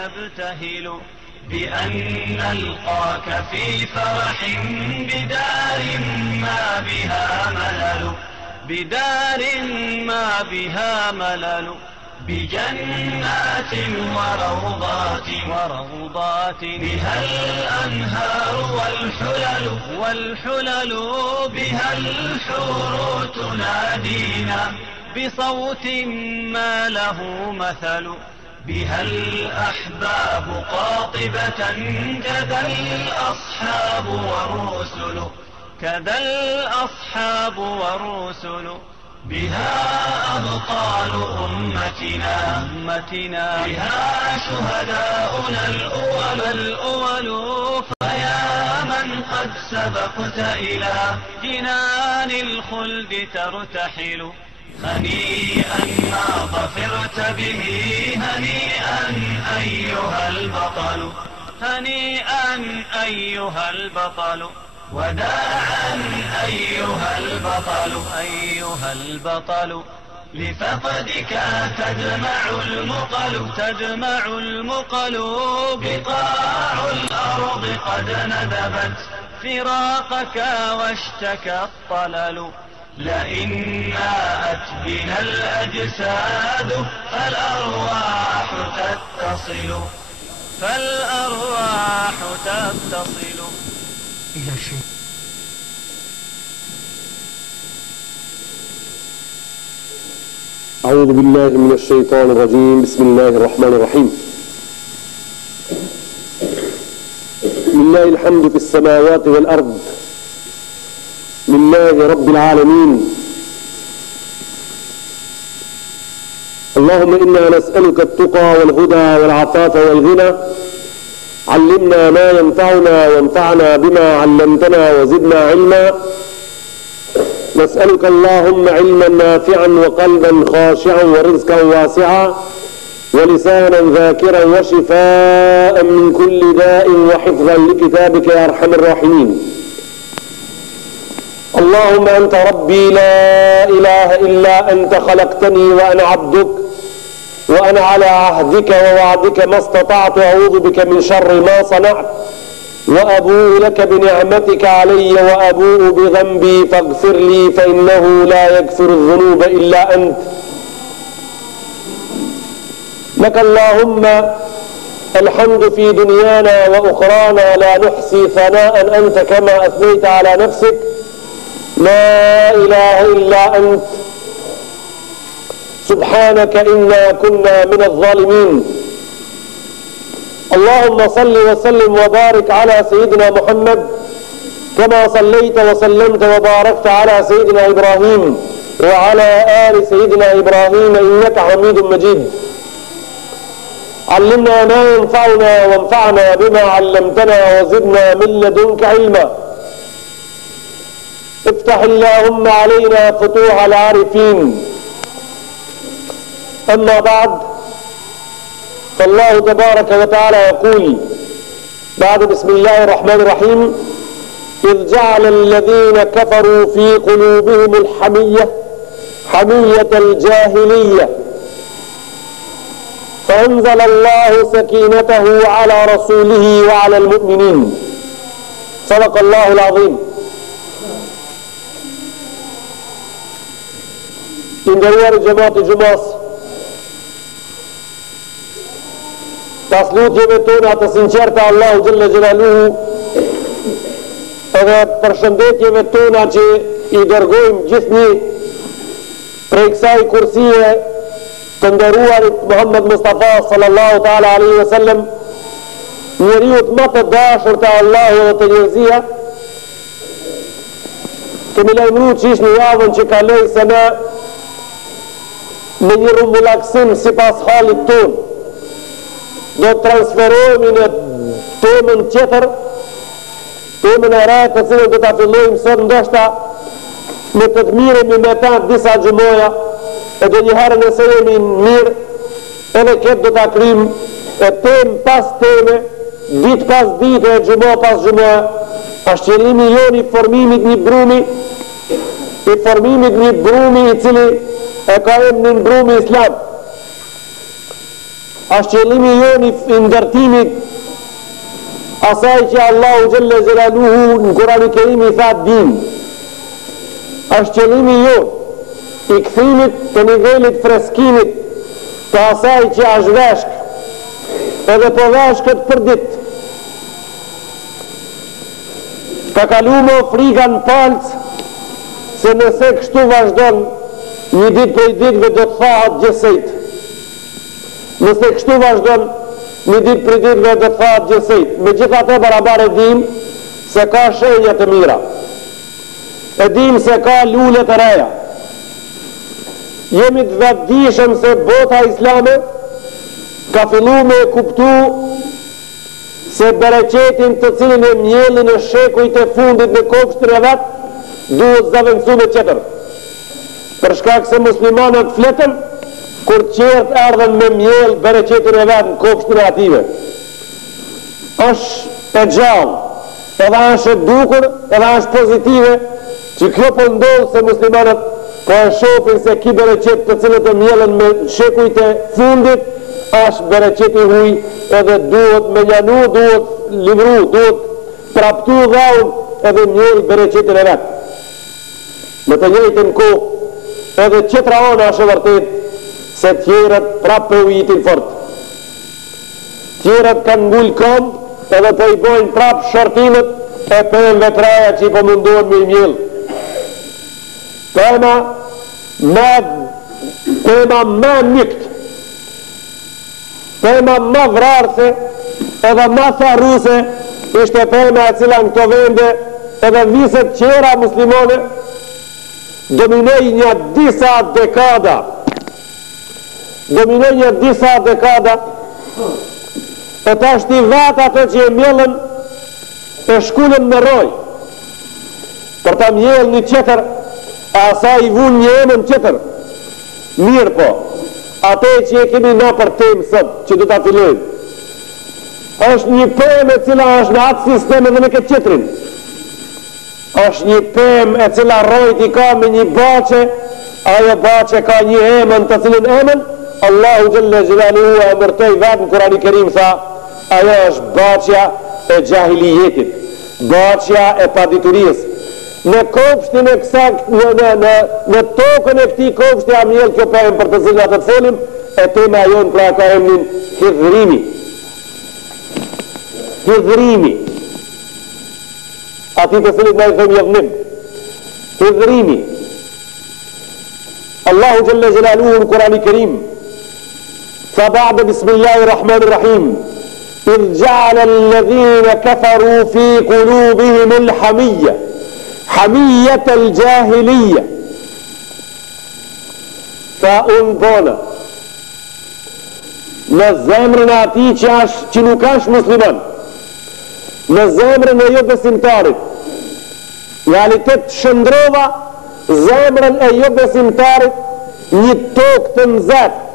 نبتهل بأن نلقاك في فرح بدار ما بها ملل بدار ما بها ملل بجنات وروضات بها الأنهار والحلل بها الحور تنادينا بصوت ما له مثل بها الأحباب قاطبة كذا الأصحاب والرسل بها أبطال أمتنا بها شهداؤنا الأول فيا من قد سبقت إلى جنان الخلد ترتحل هنيئا ما ظفرت به هنيئا أيها البطل وداعا أيها البطل لفقدك تدمع المقل بقاع الأرض قد ندبت فراقك واشتكى الطلل لئن ماءت بنا الأجساد فالأرواح تتصل إلى شيء. أعوذ بالله من الشيطان الرجيم. بسم الله الرحمن الرحيم. لله الحمد في السماوات والأرض، لله رب العالمين. اللهم إنا نسألك التقى والهدى والعفاف والغنى. علمنا ما ينفعنا وانفعنا بما علمتنا وزدنا علما. نسألك اللهم علما نافعا وقلبا خاشعا ورزقا واسعا ولسانا ذاكرا وشفاء من كل داء وحفظا لكتابك يا أرحم الراحمين. اللهم أنت ربي لا إله إلا أنت، خلقتني وأنا عبدك وأنا على عهدك ووعدك ما استطعت، أعوذ بك من شر ما صنعت وأبوء لك بنعمتك علي وأبوء بذنبي فاغفر لي فإنه لا يغفر الذنوب إلا أنت. لك اللهم الحمد في دنيانا وأخرانا، لا نحصي ثناء أنت كما أثنيت على نفسك. لا إله إلا أنت سبحانك إنا كنا من الظالمين. اللهم صل وسلم وبارك على سيدنا محمد كما صليت وسلمت وباركت على سيدنا إبراهيم وعلى آل سيدنا إبراهيم إنك حميد مجيد. علمنا ما ينفعنا وانفعنا بما علمتنا وزدنا من لدنك علما. افتح اللهم علينا فتوح العارفين. أما بعد، فالله تبارك وتعالى يقول بعد بسم الله الرحمن الرحيم: إذ جعل الذين كفروا في قلوبهم حمية الجاهلية فأنزل الله سكينته على رسوله وعلى المؤمنين. صدق الله العظيم. Nderuar xhamat e xhumas, pas lutjeve tona të sinqerta Allahu xhalla xhelaluhu, edhe përshëndetjeve tona që I dërgojmë gjithnjë prej kësaj kursie të nderuarit Muhammed Mustafa sallallahu taala alaihi wasallam, njeriu më të dashur të Allahu dhe të njerëzia, kemi lajmëruar që ishte në javën që kaloi se na në një rrumbullaksim si pas halit ton do të transferohemi në temën tjetër, temën e re të cilën do ta fillojmë sot, ndoshta me të miremi me ta disa xhumoja, e do njëherë nëse jemi mirë edhe këtë do ta kryjmë e temë pas teme, ditë pas dite, e xhumo pas xhumoja. Ashqerimi jon I formimit një brumi I cili e ka emrin brumi Islam. është qëllimi jonë i ndërtimit asaj që Allahu Gjelle Gjelaluhu në Kurani Kerim i tha din. Është qëllimi jonë i kthimit të nivelit freskimit të asaj që është veshk, edhe po veshkët për ditë. Ka kalu më friga në palc se nëse kështu vazhdon një ditë për i ditëve do të thahat gjësejt. Nëse kështu vazhdon një ditë për i ditëve do të thahat gjësejt. Me gjitha të barabar e dim se ka shenja të mira, e dim se ka lule të reja. Jemi të vetëdijshëm se bota islame ka fillu me kuptu se bereqetin të cilin e mjellin e shekujt e fundit në kopshtën e vetë duhet zavendësu me qëtër. Për shkak se muslimanët fletën kur qertë ardhen me mjell bereqetin e vetë në kopshtën e ative. Është e gjallë, edhe është e dukur, edhe është pozitive që kjo po ndodhë se muslimanët po e shofin se ki bereqet të cilët e mjellin me shekujt e fundit është bereqeti huj, edhe duhet me njanu, duhet livru, duhet praptu dhaun edhe mjell bereqetin e vetë. Në të njëjtën kohë, edhe qetra ona është e vërtet se tjerët prap për ujitin fort. Tjerët kanë ngull kom edhe po i bojnë prap shortimet e për vetraja që i po mundohen me i mjell. Tema ma mykt, tema ma vrarëse edhe ma tharuse ishte tema e cila në këto vende edhe viset qera muslimone dominoj një disa dekada e ta shti vetë ato që e mjellën e shkullën me roj për ta mjellë një qeter a asa i vun një emën qeter mirë po ato që e kemi na për temë sot që du ta fillojmë është një pemë e cila është në atë sistem edhe me këtë qetrin, është një pemë e cila rojt i ka me një bache, ajo bache ka një emën të cilin emën Allahu Gjelle Gjelaluhu e mërtoj vetë në Kurani Kerim tha ajo është bacha e gjahilijetit, bacha e paditurisë. Në kopshtin e kësakt, në tokën e këti kopshti a mjell kjo pemë për të cilin atë të folim, e tema jonë pra ka emnin hidhrimi. Hidhrimi. Ati të cilit në i thëmë jevnim. Hidhrimi. Allahu Gjelle Gjelaluhu në Kurani Kerim fa ba'da bismillahirrahmanirrahim idh ja'ala alladhina kafaru fi qulubihim al-hamiyya hamijet e l'gjahilije fa unë bona në zemrën ati që nuk është musliman, në zemrën e jo besimtarit realitet shëndrova zemrën e jo besimtarit një tokë të nëzet,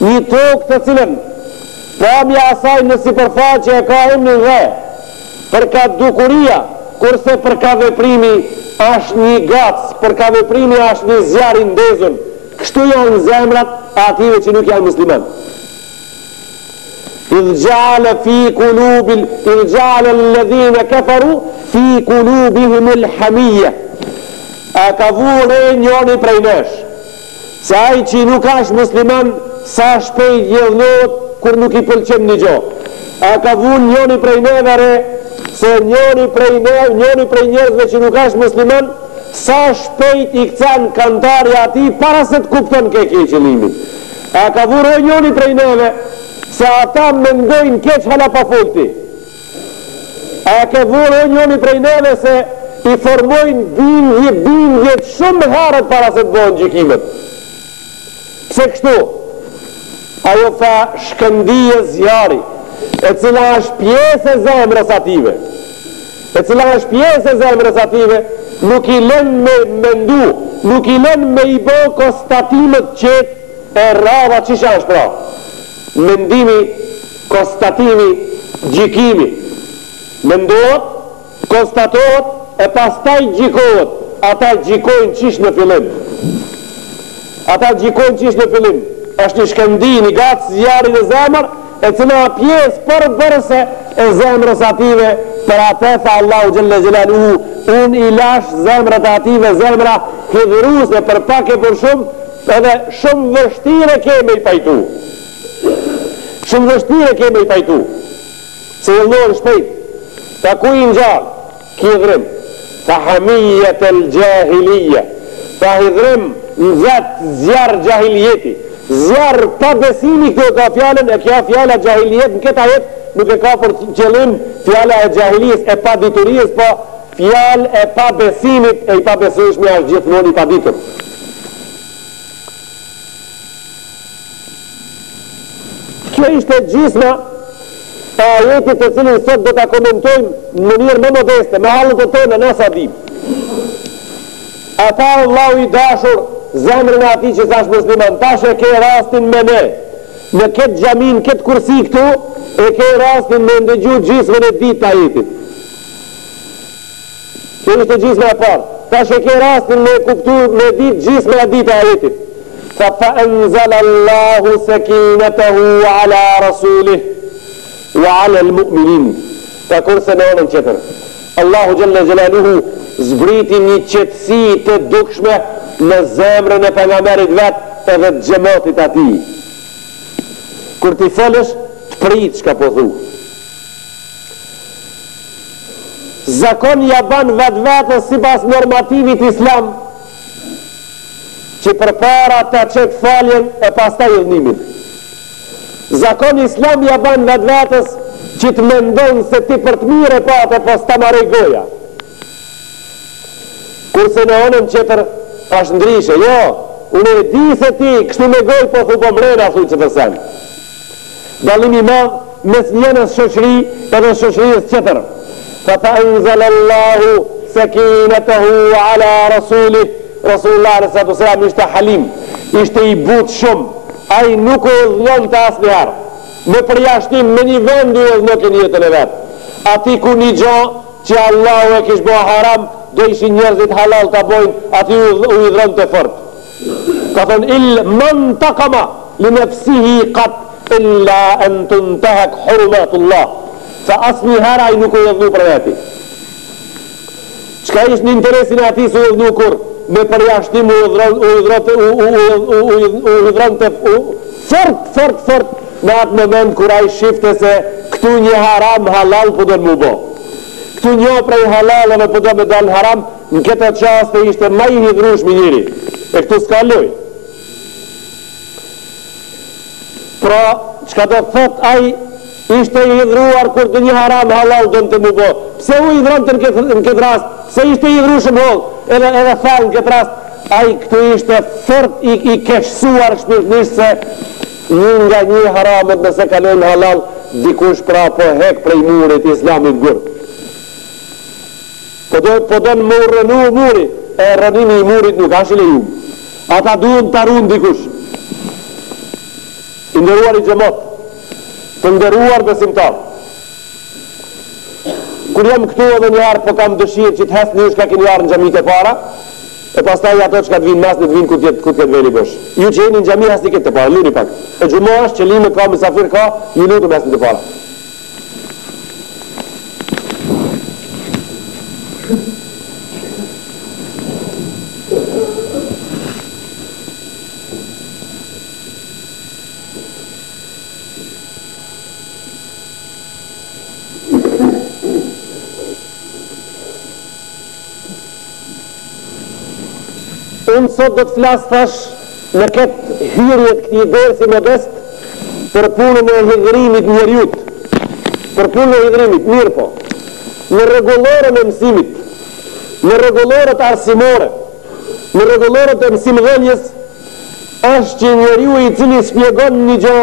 një tokë të cilën pamja asaj në sipërfaqe e ka emnin dhe për ka dukuria, kurse për ka veprimi është një gac, për ka veprimi është një zjarin ndezën. Kështu janë zemrat ative që nuk janë musliman. Idh gjale fi kulubil, idh gjale lëdhine kafaru fi kulubihim l'hamije. A ka vure njoni prej nesh. Se ai që nuk është musliman, sa shpejt jedhnot kur nuk i pëlqen një gjo. A ka vure njoni prej nevere, se njoni prej njerëzve që nuk është musliman, sa shpejt i këcan kantari ati para se të kupton ke qëllimin. A ka vure njoni prej neve, se ata mendojnë keq hala pa folti. A ka vure njoni prej neve se i formojnë bindjet shumë herët para se të bëhen gjykimet. Pse kështu? Ajo tha shkëndije zjari, e cila është pjesë e zemrës ative, nuk i lën me mendu, nuk i lën me i bë konstatimet qetë e rrava qisha është pra. Mendimi, konstatimi, gjikimi. Mendohet, konstatohet e pastaj gjikohet. Ata gjikojnë qish në fillim. Është një shkëndi, një gacë zjarin e zemër, e cila pjesë përbërëse e zemrës ative. Për atë tha Allahu xhalla xhelaluhu, unë i lash zemrat ative, zemra hidhruse për pak e për shumë, edhe shumë vështire keme i pajtu. Shumë vështire keme i pajtu. Se vëllohen shpejt. Ta ku i në gjallë? Ki hidhrim. Ta hamijet el gjahilije. Ta hidhrim në vetë zjarë gjahiljeti. Zjarë pa besimi këto ka fjallën, e kja fjalla gjahilijet në këta jetë nuk e ka për qëllim fjalla e gjahilijes e pa diturijës, po fjallë e pa besimit e i pa besueshme është gjithmonë i pa ditur. Kjo ishte gjysma e ajetit të cilin sot do ta komentojmë në mënyrë më modeste, me halët të tonë në sadim. Ata Allahu i dashur zemrën e atij që thash musliman, tash e ke rastin me ne. Në këtë xhamin, këtë kursi këtu, e ke rastin me ndëgju gjysmën e ditë të ajetit. Kjo ishte gjysma e parë. Tash e ke rastin me kuptu me ditë gjysmën e ditë të ajetit. فأنزل الله سكينته على رسوله وعلى المؤمنين. تكون سنونا تشتر الله جل جلاله zbriti një qetësi të dukshme në zemrën e pejgamberit vet edhe të xhamatit atij. Kur ti folësh, të prit çka po thu. Zakon ja ban vetvetes sipas normativit islam, që përpara të qëtë faljen e pastaj udhënimin. Zakon islam ja ban vetvetes që të mendon se ti për të mire pate pas ta marrej goja. Kurse në onën qëtër është ndryshe, jo, unë e di se ti kështu me goj po thu po mrena thuj që përsen. Dalimi madh mes njënës shoqëri edhe shoqërisë qëtër. Fa anzalallahu sakinatahu ala rasulih. Rasulullah s.a.s. ishte halim, ishte i but shumë, a i nuk u udhënon të asnjëherë, në përjashtim me një vend u udhënon në jetën e vetë. Ati ku një gjo që Allahu e kish bo haram, do ishin njerëzit halal të bojnë, ati u udhënon të fort. Ka thënë, il man taqama li nafsihi qat illa an tuntahak hurumatullah. Sa asnjëherë ai nuk u udhënon për veti. Çka ishte në interesin e atij se u udhënon kur? Me përjashtim u hidhron të fort në atë moment kur ai shifte se këtu një haram halal po do më bo. Këtu një prej halalëve po do me dal haram, në këtë çast ishte më i hidhrueshmi njëri. E këtu s'ka loj. Pra, çka do thot ai ishte i hidhruar kur do një haram halal do të më bo. Pse u hidhron në këtë rast? Se ishte i hidhrueshëm holl. Edhe thallë në këtë rast, ai këtu ishte fort i keqësuar shpirtërisht se nga një haramet nëse kalojnë halal, dikush pra po hek prej murit islamit gur. Po do në më rënu muri, e rënimi i murit nuk ashtë leju. Ata duhen të arun dikush. I ndëruar i gjemot, të ndëruar besimtar. Kur jam këtu edhe njëherë po kam dëshirë që të hes një shka kënë jarë në gjamit e para, e pastaj ato që ka të vinë mas në të vinë ku të veli bosh. Ju që jeni në gjami hasni këtë të para, luni pak. E gjumo është që lime ka, misafir ka, një lutu mes në të para. Unë sot do të flasë thash në këtë hyrjet këti dersi modest për punën e hidhrimit njeriut, për punën e hidhrimit, mirë po, në rregullorën e mësimit, në rregullorët arsimore, në rregullorët e mësimdhënies, është që njeriu i cili shpjegon një gjë,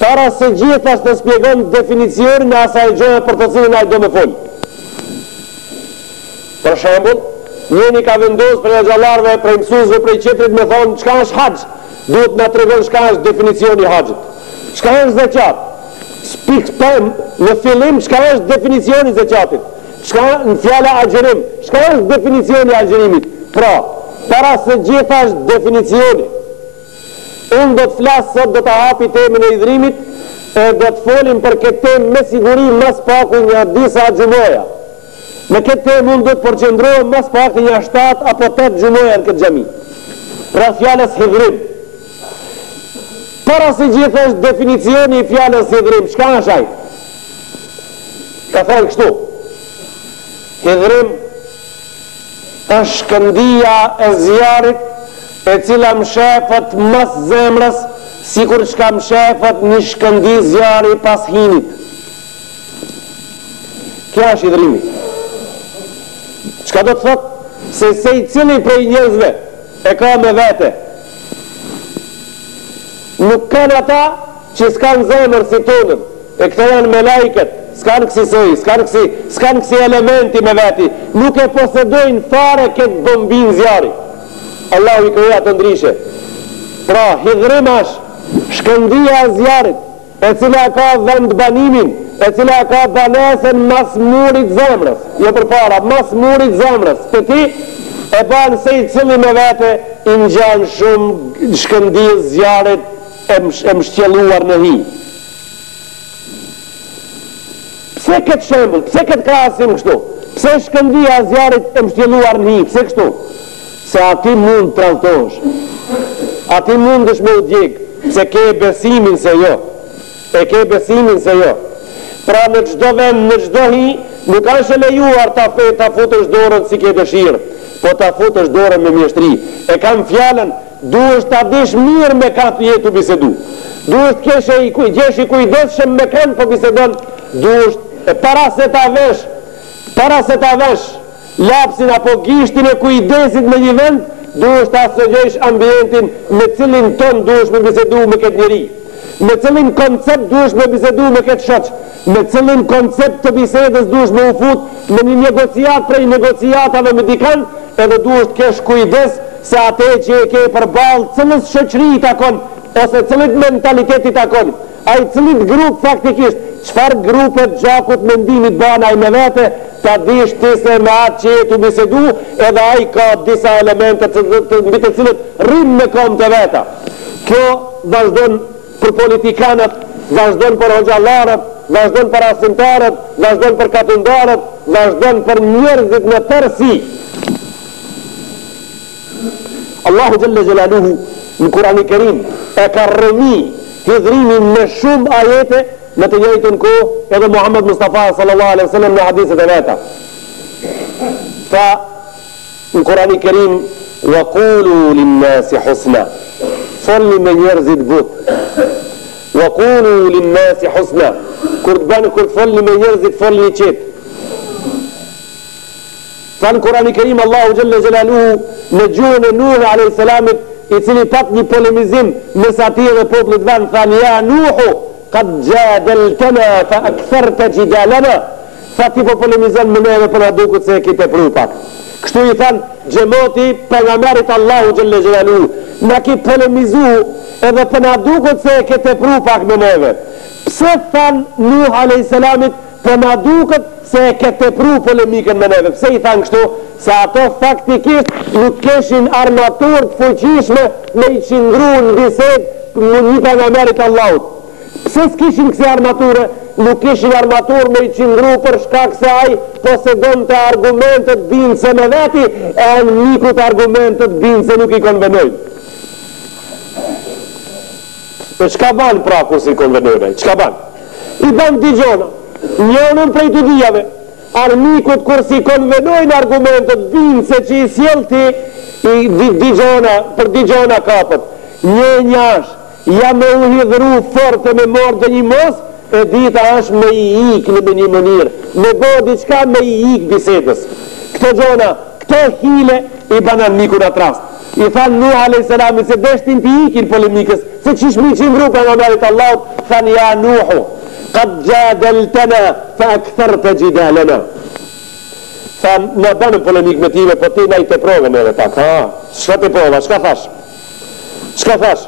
para se gjithashtu të shpjegon definicionin e asaj gjëje për të cilën ai do me fol. Për shembull, njëni ka vendosur për xhallarëve, për mësuesve, për qetrit me thonë çka është haxh. Duhet na tregon çka është definicioni i haxhit. Çka është zakat? Spikpem në fillim çka është definicioni i zakatit. Çka në fjala agjërim, çka është definicioni i agjërimit? Pra, para se gjitha është definicioni. Unë do të flas sot, do të hapi temën e hidhrimit e do të folim për këtë temë me siguri mas paku një disa gjumoja. Në këtë temë unë do të përqendrohem mas pak një 7 apo 8 gjumoja në këtë xhami. Pra fjalës hidhrim. Para se gjithë është definicioni i fjalës hidhrim. Çka është ai? Ka thënë kështu. Hidhrim është shkëndia e zjarit e cila mshefët mas zemrës, sikur çka mshefët një shkëndi zjari pas hinit. Kjo është hidhrimi. Çka do të thotë? Se i cili prej njerëzve e ka me vete. Nuk kanë ata që s'kanë zemër si tonën, e këta janë me lajket, s'kanë kësi soj, s'kanë kësi elementi me veti, nuk e posedojnë fare këtë bombin zjari. Allahu i kreja të ndrishe. Pra, hidhrim është shkëndia e zjarit, e cila ka vendbanimin, e cila ka banesën mas murit zemrës, jo për para, mas murit zemrës, të ti e banë se i cili me vete i në gjanë shumë shkëndia zjarit e mshtjeluar në hi. Pse këtë shembull, pse këtë krahasim kështu? Pse shkëndia zjarit e mshtjeluar në hi? Pse kështu? Se ati mund të tradhtosh. Ati mund është me u djeg, se ke besimin se jo. E ke besimin se jo. Pra në çdo vend, në çdo hi, nuk është lejuar ta futësh dorën si ke dëshirë, po ta futësh dorën me mjeshtri. E kam fjalën, duhesh ta dish mirë me ka të jetu bisedu. Duhesh të kesh i kujdesshëm me kanë po bisedon, duhesh para se ta vesh lapsin apo gishtin e kujdesit me një vend, duhesh ta asojësh ambientin me cilin ton duhesh me bisedu me këtë njeri. Me cilin koncept duhesh me bisedu me këtë shoq, me cilin koncept të bisedës duhesh me u fut në një negociat prej negociatave me dikan, edhe duhesh të kesh kujdes se ate që e ke përballë cilës shoqëri i takon, ose cilit mentaliteti takon, a i cilit grup faktikisht, qëfar grupet gjakut mendimit bana i me vete, ta dish ti se me atë që e të bisedu, edhe a i ka disa elementet mbi të cilët rrim me kom të veta. Kjo vazhdon për politikanët, vazhdon për hoxhallarët, vazhdon për asimtarët, vazhdon për katundarët, vazhdon për njerëzit në tërësi. Allahu Gjelle Gjelaluhu në Kurani Kerim e ka rëmi hidhrimin me shumë ajete, në të njëjtën kohë edhe Muhammed Mustafa sallallahu alaihi wasallam në hadithet e veta. Tha në Kurani Kerim wa qulu linnasi husna, folni me njerëzit but. Wa qulu linnasi husna, kur të folni me njerëzit folni qetë. Tha në Kurani Kerim Allahu Gjelle Gjelaluhu në gjuhën e Nuh a.s. i cili pat një polemizim mes atij dhe popullit vet, thanë ja Nuhu qad jadaltana fa aktharta jidalana, fa ti po polemizon me neve për na duket se e ke tepruar pak. Kështu i thanë xhamati pejgamberit Allahu Gjelle Gjelaluhu, na ki polemizu edhe për na duket se e ke tepruar pak me neve. Pse thanë Nuh a.s. për na duket se e ke tepruar polemikën me neve? Pse i thanë kështu? Se ato faktikisht nuk keshin armatur të fuqishme me i qindru në bised në një pejgamberit Allahut. Pse s'kishin kësi armature? Nuk kishin armatur me i qindru për shkak se ai posedon të argumentet binë se me veti, e në mikut argumentet binë se nuk i konvenojnë. E qka banë pra kur si konvenojnë? Qka banë? I banë digjona, njënën prej të dijave, armikut kur si konvenojnë argumentet binë se që i sjelti për digjona kapët. Një njash, ja me u hidhru fort e me mordë dhe një mos, e dita është me i ik në një mënirë, me bodi qka me i ik bisedës. Këto gjona, këto hile i banan miku në trast. I thanë Nuh a.s. se deshtin të ikin polemikës, se qishmi qimru për nga merit Allahut, thanë ja Nuhu qad jadaltana fa aktharta jidalana. Thanë, në banën polemik me time, po ti na i te prove me dhe pak. Shka te prova, shka thash? Shka thash?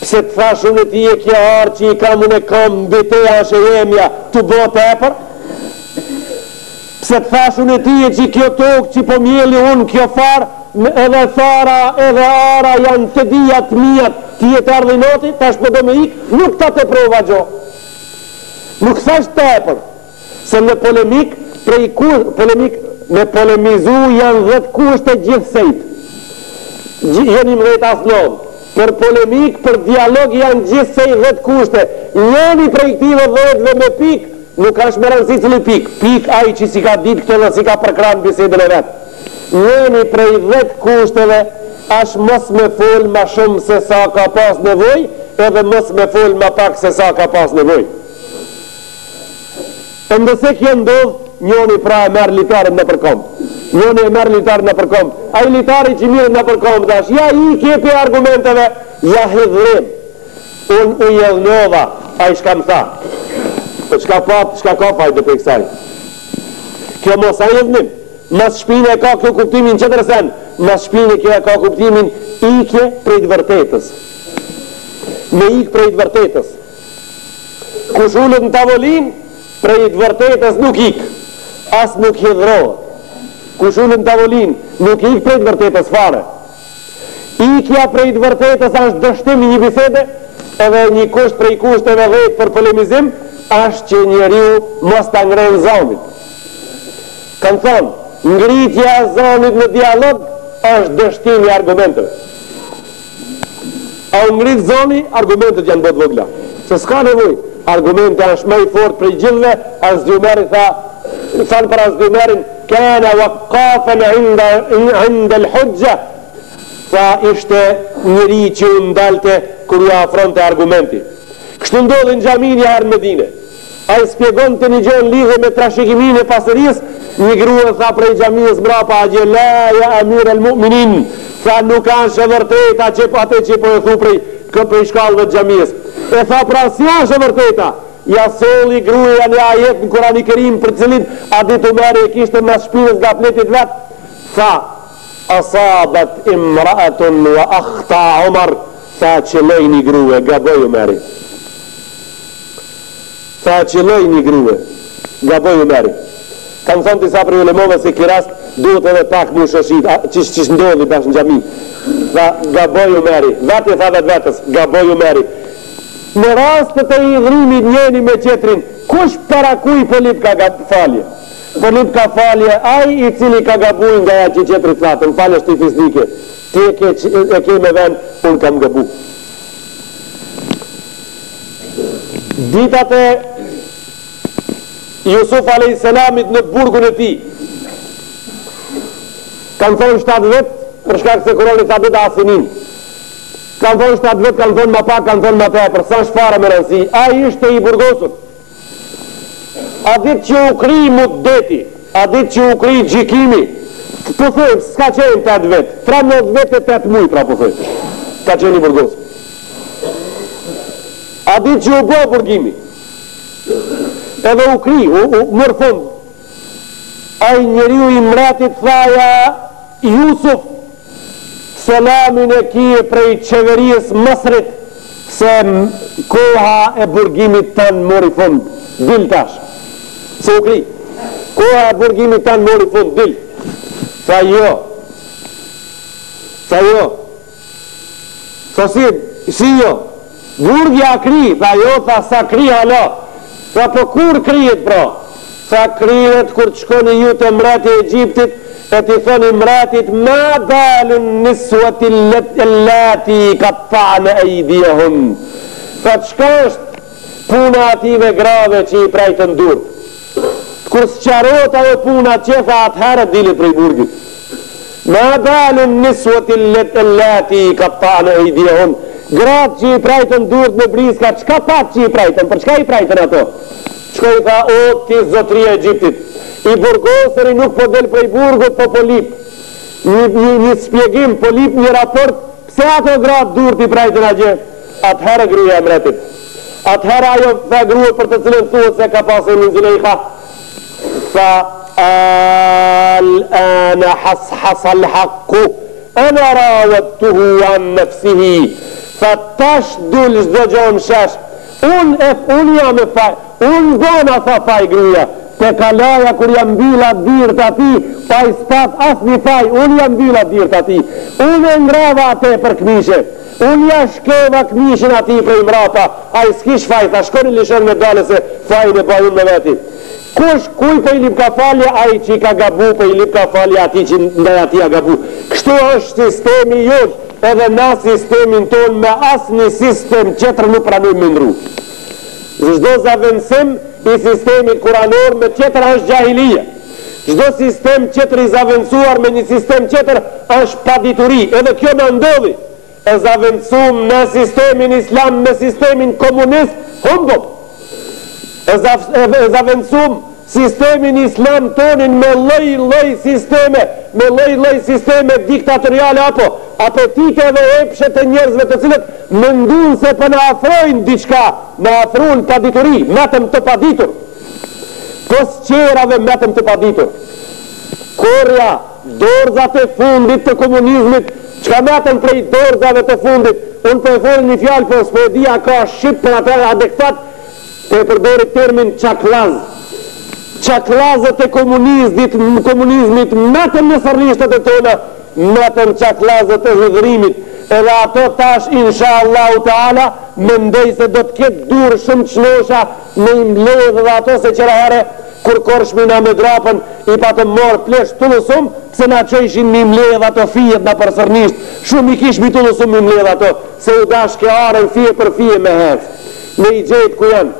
Pse të thash unë e ti e kja arë që i kam unë e kom biteja është e jemja të bote e për? Pse të thash unë e ti e që kjo tokë që po mjeli unë kjo farë, edhe thara edhe ara janë të dijat mijat ti e të ardhe noti, tash po do me ikë, nuk ta te prova gjo. Nuk thash tepër, se në polemik, me polemizu janë 10 kushte gjithsejt. Jeni më dhejt asnodh. Për polemik, për dialog janë gjithsej 10 kushte. Njëni prej këtive 10 me pik, nuk është më rëndësi cili pik. Pik ai që si ka ditë këtë dhe si ka përkran bisedën e vetë. Njëni prej 10 kushteve është mos me fol ma shumë se sa ka pas nevoj, edhe mos me fol ma pak se sa ka pas nevoj. E ndëse kjo ndodh, njëni pra e merë litarin në përkom. Njëni e merë litarin në përkom. A i litari që mirë në përkom dash, ja i kjepi argumenteve, ja hidhrim. Unë u jelnova, a i shka më tha. Shka ka fajtë për kësaj. Kjo mos a jedhnim. Mas shpine e ka kjo kuptimin që të rësen. Mas shpine kjo e ka kuptimin ikje prej të vërtetës. Me ikë prej të vërtetës. Kush ullët në tavolin, prej të vërtetës nuk ikë. As nuk hidhrohet. Kush ullët në tavolin, nuk ikë prej të vërtetës fare. Ikja prej të vërtetës është dështim një bisede, edhe një kusht prej kushteve dhejt për polemizim, është që njeriu mos ta ngrenë zonit. Kanë thonë, ngritja e zonit në dialog është dështim i argumenteve. A u ngrit zoni, argumentet janë botë vogla. Se s'ka nevoj, argumente është më i fort prej gjithve, Azdumeri thanë për Azdumerin, kana waqafen inda l'hujja, tha ishte njëri që u ndalte kër ju afronte argumenti. Kështu ndodhi në xhamin e herë në Medinë. A i spjegon të një gjonë lidhe me trashikimin e pasëris, një grua tha prej xhamisë mrapa, Gjelaja Amir el Mu'minin, tha nuk kanë shë vërteta që atë që po e thu prej shkallëve të xhamisë. E tha pra si është e vërteta, ja soli gruja në ajet në Kurani Kerim për cilin a ditë Umeri e kishte mas shpinës nga pletit vetë, tha asabat imraatun wa akhta Umar, tha që lej një grue, gaboj Umeri. Tha që lej një grue, gaboj Umeri. Kanë thonë disa për ulemove se ki rast duhet edhe pak mu shoshit, që ndodhi bash në xhami. Tha gaboj Umeri, vetë e tha vetë vetës, gaboj Umeri. Në rastet e idhrimit njeni me qetrin, kush para kuj po lip ka falje? Po lip ka falje ai i cili ka gabuin nga ja që qetri flatë, në falje shti fisnike. Ti e ke me ven, unë kam gabu. Ditat e Jusuf a.s. në burgun e ti kanë thonë 7 vetë, për shkak se Kurani tha dhe asinin. Kanë thonë 7 vetë, kanë thonë ma pak, kanë thonë ma tepër, sa shfare me rënsi. A ishte i burgosur. A ditë që u kri mudeti, a ditë që u kri gjikimi, po thëjmë, s'ka qenë 8 vetë, 13 vetë e 8 mujë, pra po thëjmë, ka qenë i burgosur. A ditë që u bo burgimi, edhe u kri, u mërë fund, a i njeriu i mretit thaja, Jusuf, selamin e kije prej qeverijës Mësrit, se koha e burgimit tanë mori fund, dil tash, se u kri, koha e burgimit tanë mori fund, dil, tha jo, tha si jo, burgja kri, tha jo, tha sa kri hala, tha po kur krijet pra, tha krijet kur të shkoni ju të mreti e Egjiptit, e ti thoni mratit ma dalun niswati allati qatta'na aydiyahum, tha çka është puna ative grave që i prajtën dur, kur sqarot ajo puna që tha atëherë dili prej burgit. Ma dalun niswati allati qatta'na aydiyahum, gratë që i prajtën dur në briska, çka pat që i prajtën, për çka i prajtën ato? Çka i tha, o ti zotria e Egjiptit, i burgosëri nuk po del prej burgut, po lip. Një spjegim, po lip një raport, pse ato gratë dur t'i prajtën a gjë? Atëherë gruja e mretit. Atëherë ajo dhe grua për të cilën thuhet se ka pasur në Zulejha, tha, al-ana hasal haqqu, ana rawattuhu an nafsihi, tha tash dul çdo gjë në shesh, unë jam e faj, unë dona tha faj gruja, te kalaja kur jam mbila dhirt ati, pa i spat as një faj, unë jam mbila dhirt ati, unë e ngrava ate për këmishe, Unë ja shkeva këmishin ati prej mrapa, a i s'kish faj, ta shkoni lishon me dale se fajin e bajun me veti. Kuj po i lip ka falja, a i që i ka gabu, po i lip ka falja ati që ndaj ati a gabu. Kështu është sistemi jonë, edhe na sistemin ton me asë një sistem qëtër nuk pranujmë më ndru. Çdo zavendësim i sistemit kuranor me tjetër është gjahilije. Çdo sistem tjetër i zavendësuar me një sistem tjetër është padituri. Edhe kjo në ndodhi. E zavendësum në sistemin islam me sistemin komunist, humbom. E zavendësum sistemin islam tonin me lloj sisteme diktatoriale apo apetite dhe epshet e njerëzve të cilët mendojnë se po na afrojnë diçka, na afrojnë padituri, matëm të paditur. Posqerave matëm të paditur. Korja, dorzat e fundit të komunizmit, çka matën prej dorzave të fundit, unë po e fol një fjalë, po s'po e dia ka shqip për atë adekvat, po e përdori termin çaklaz. Çaklazët e komunizmit matën në sërrishtet e tona, matën çaklazët e hidhrimit, edhe ato tash inshallahu taala mendoj se do të ketë dur shumë çnosha në mbledh dhe ato se qërahare kur korshmina me drapën i pa të morë plesh tullësum, pse na qojshin mi mbledh ato fijet na përsërnisht, shumë i kish mi tullësum mi mbledh ato, se u dashke arën fije për fije me hec. Me i gjetë ku janë,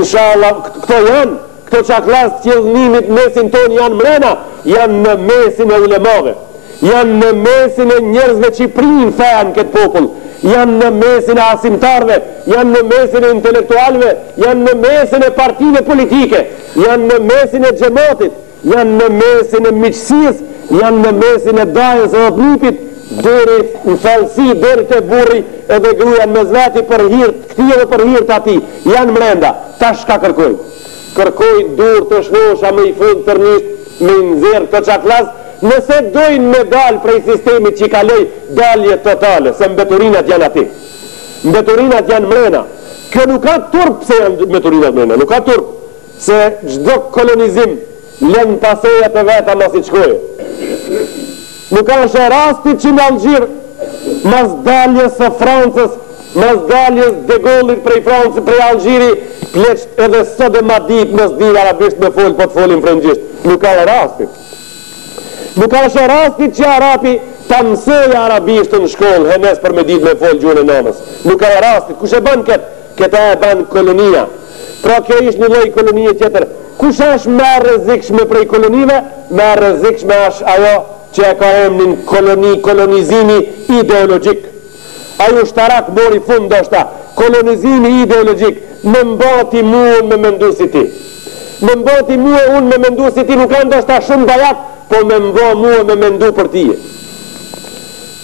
inshallah, këto janë, këto çaklaz të qëllënimit mesin ton janë mrena, janë në mesin e ulemave, janë në mesin e njerëzve që prinë fejan këtë popull, janë në mesin e asimtarve, janë në mesin e intelektualve, janë në mesin e partive politike, janë në mesin e xhamatit, janë në mesin e miqësis, janë në mesin e dajës e oblipit, deri në falsi, deri të burri edhe gruja në zveti për hirt, këti edhe për hirt ati, janë mrenda, tash ka kërkojnë. Kërkojnë dur të shnosha me i fund tërnisht me nëzirë të çaklaz, nëse dojnë me dalë prej sistemit që i kaloj dalje totale, se mbeturinat janë ati. Mbeturinat janë mrena. Kjo nuk ka turp se janë mbeturinat mrena, nuk ka turp, se gjdo kolonizim lën pasojat e veta mas i qkoje. Nuk ka shë rastit që në Algjir, mas daljes së Francës, mas daljes de Gaullit prej Francës, prej Algjiri, pleqt edhe sot e ma dit mos di arabisht me fol, po të folin frëngjisht. Nuk ka rastit. Nuk ka shë rastit që Arapi ta mësoj arabisht në shkollë, henes për me dit me fol gjuhën e namës. Nuk ka rastit. Kush e ban këta e ban kolonia. Pra kjo ishtë një loj kolonie tjetër. Kush është më rrezikshme prej kolonive? Më rrezikshme është ajo që e ka emnin kolonizimi ideologjik. Ajo shtarak mori fund doshta. Kolonizimi ideologjik. Më mbati mua me mendu si ti. Më mbati mua unë me mendu si ti, nuk ka ndoshta shumë bajat, po me mba mua me mendu për ti.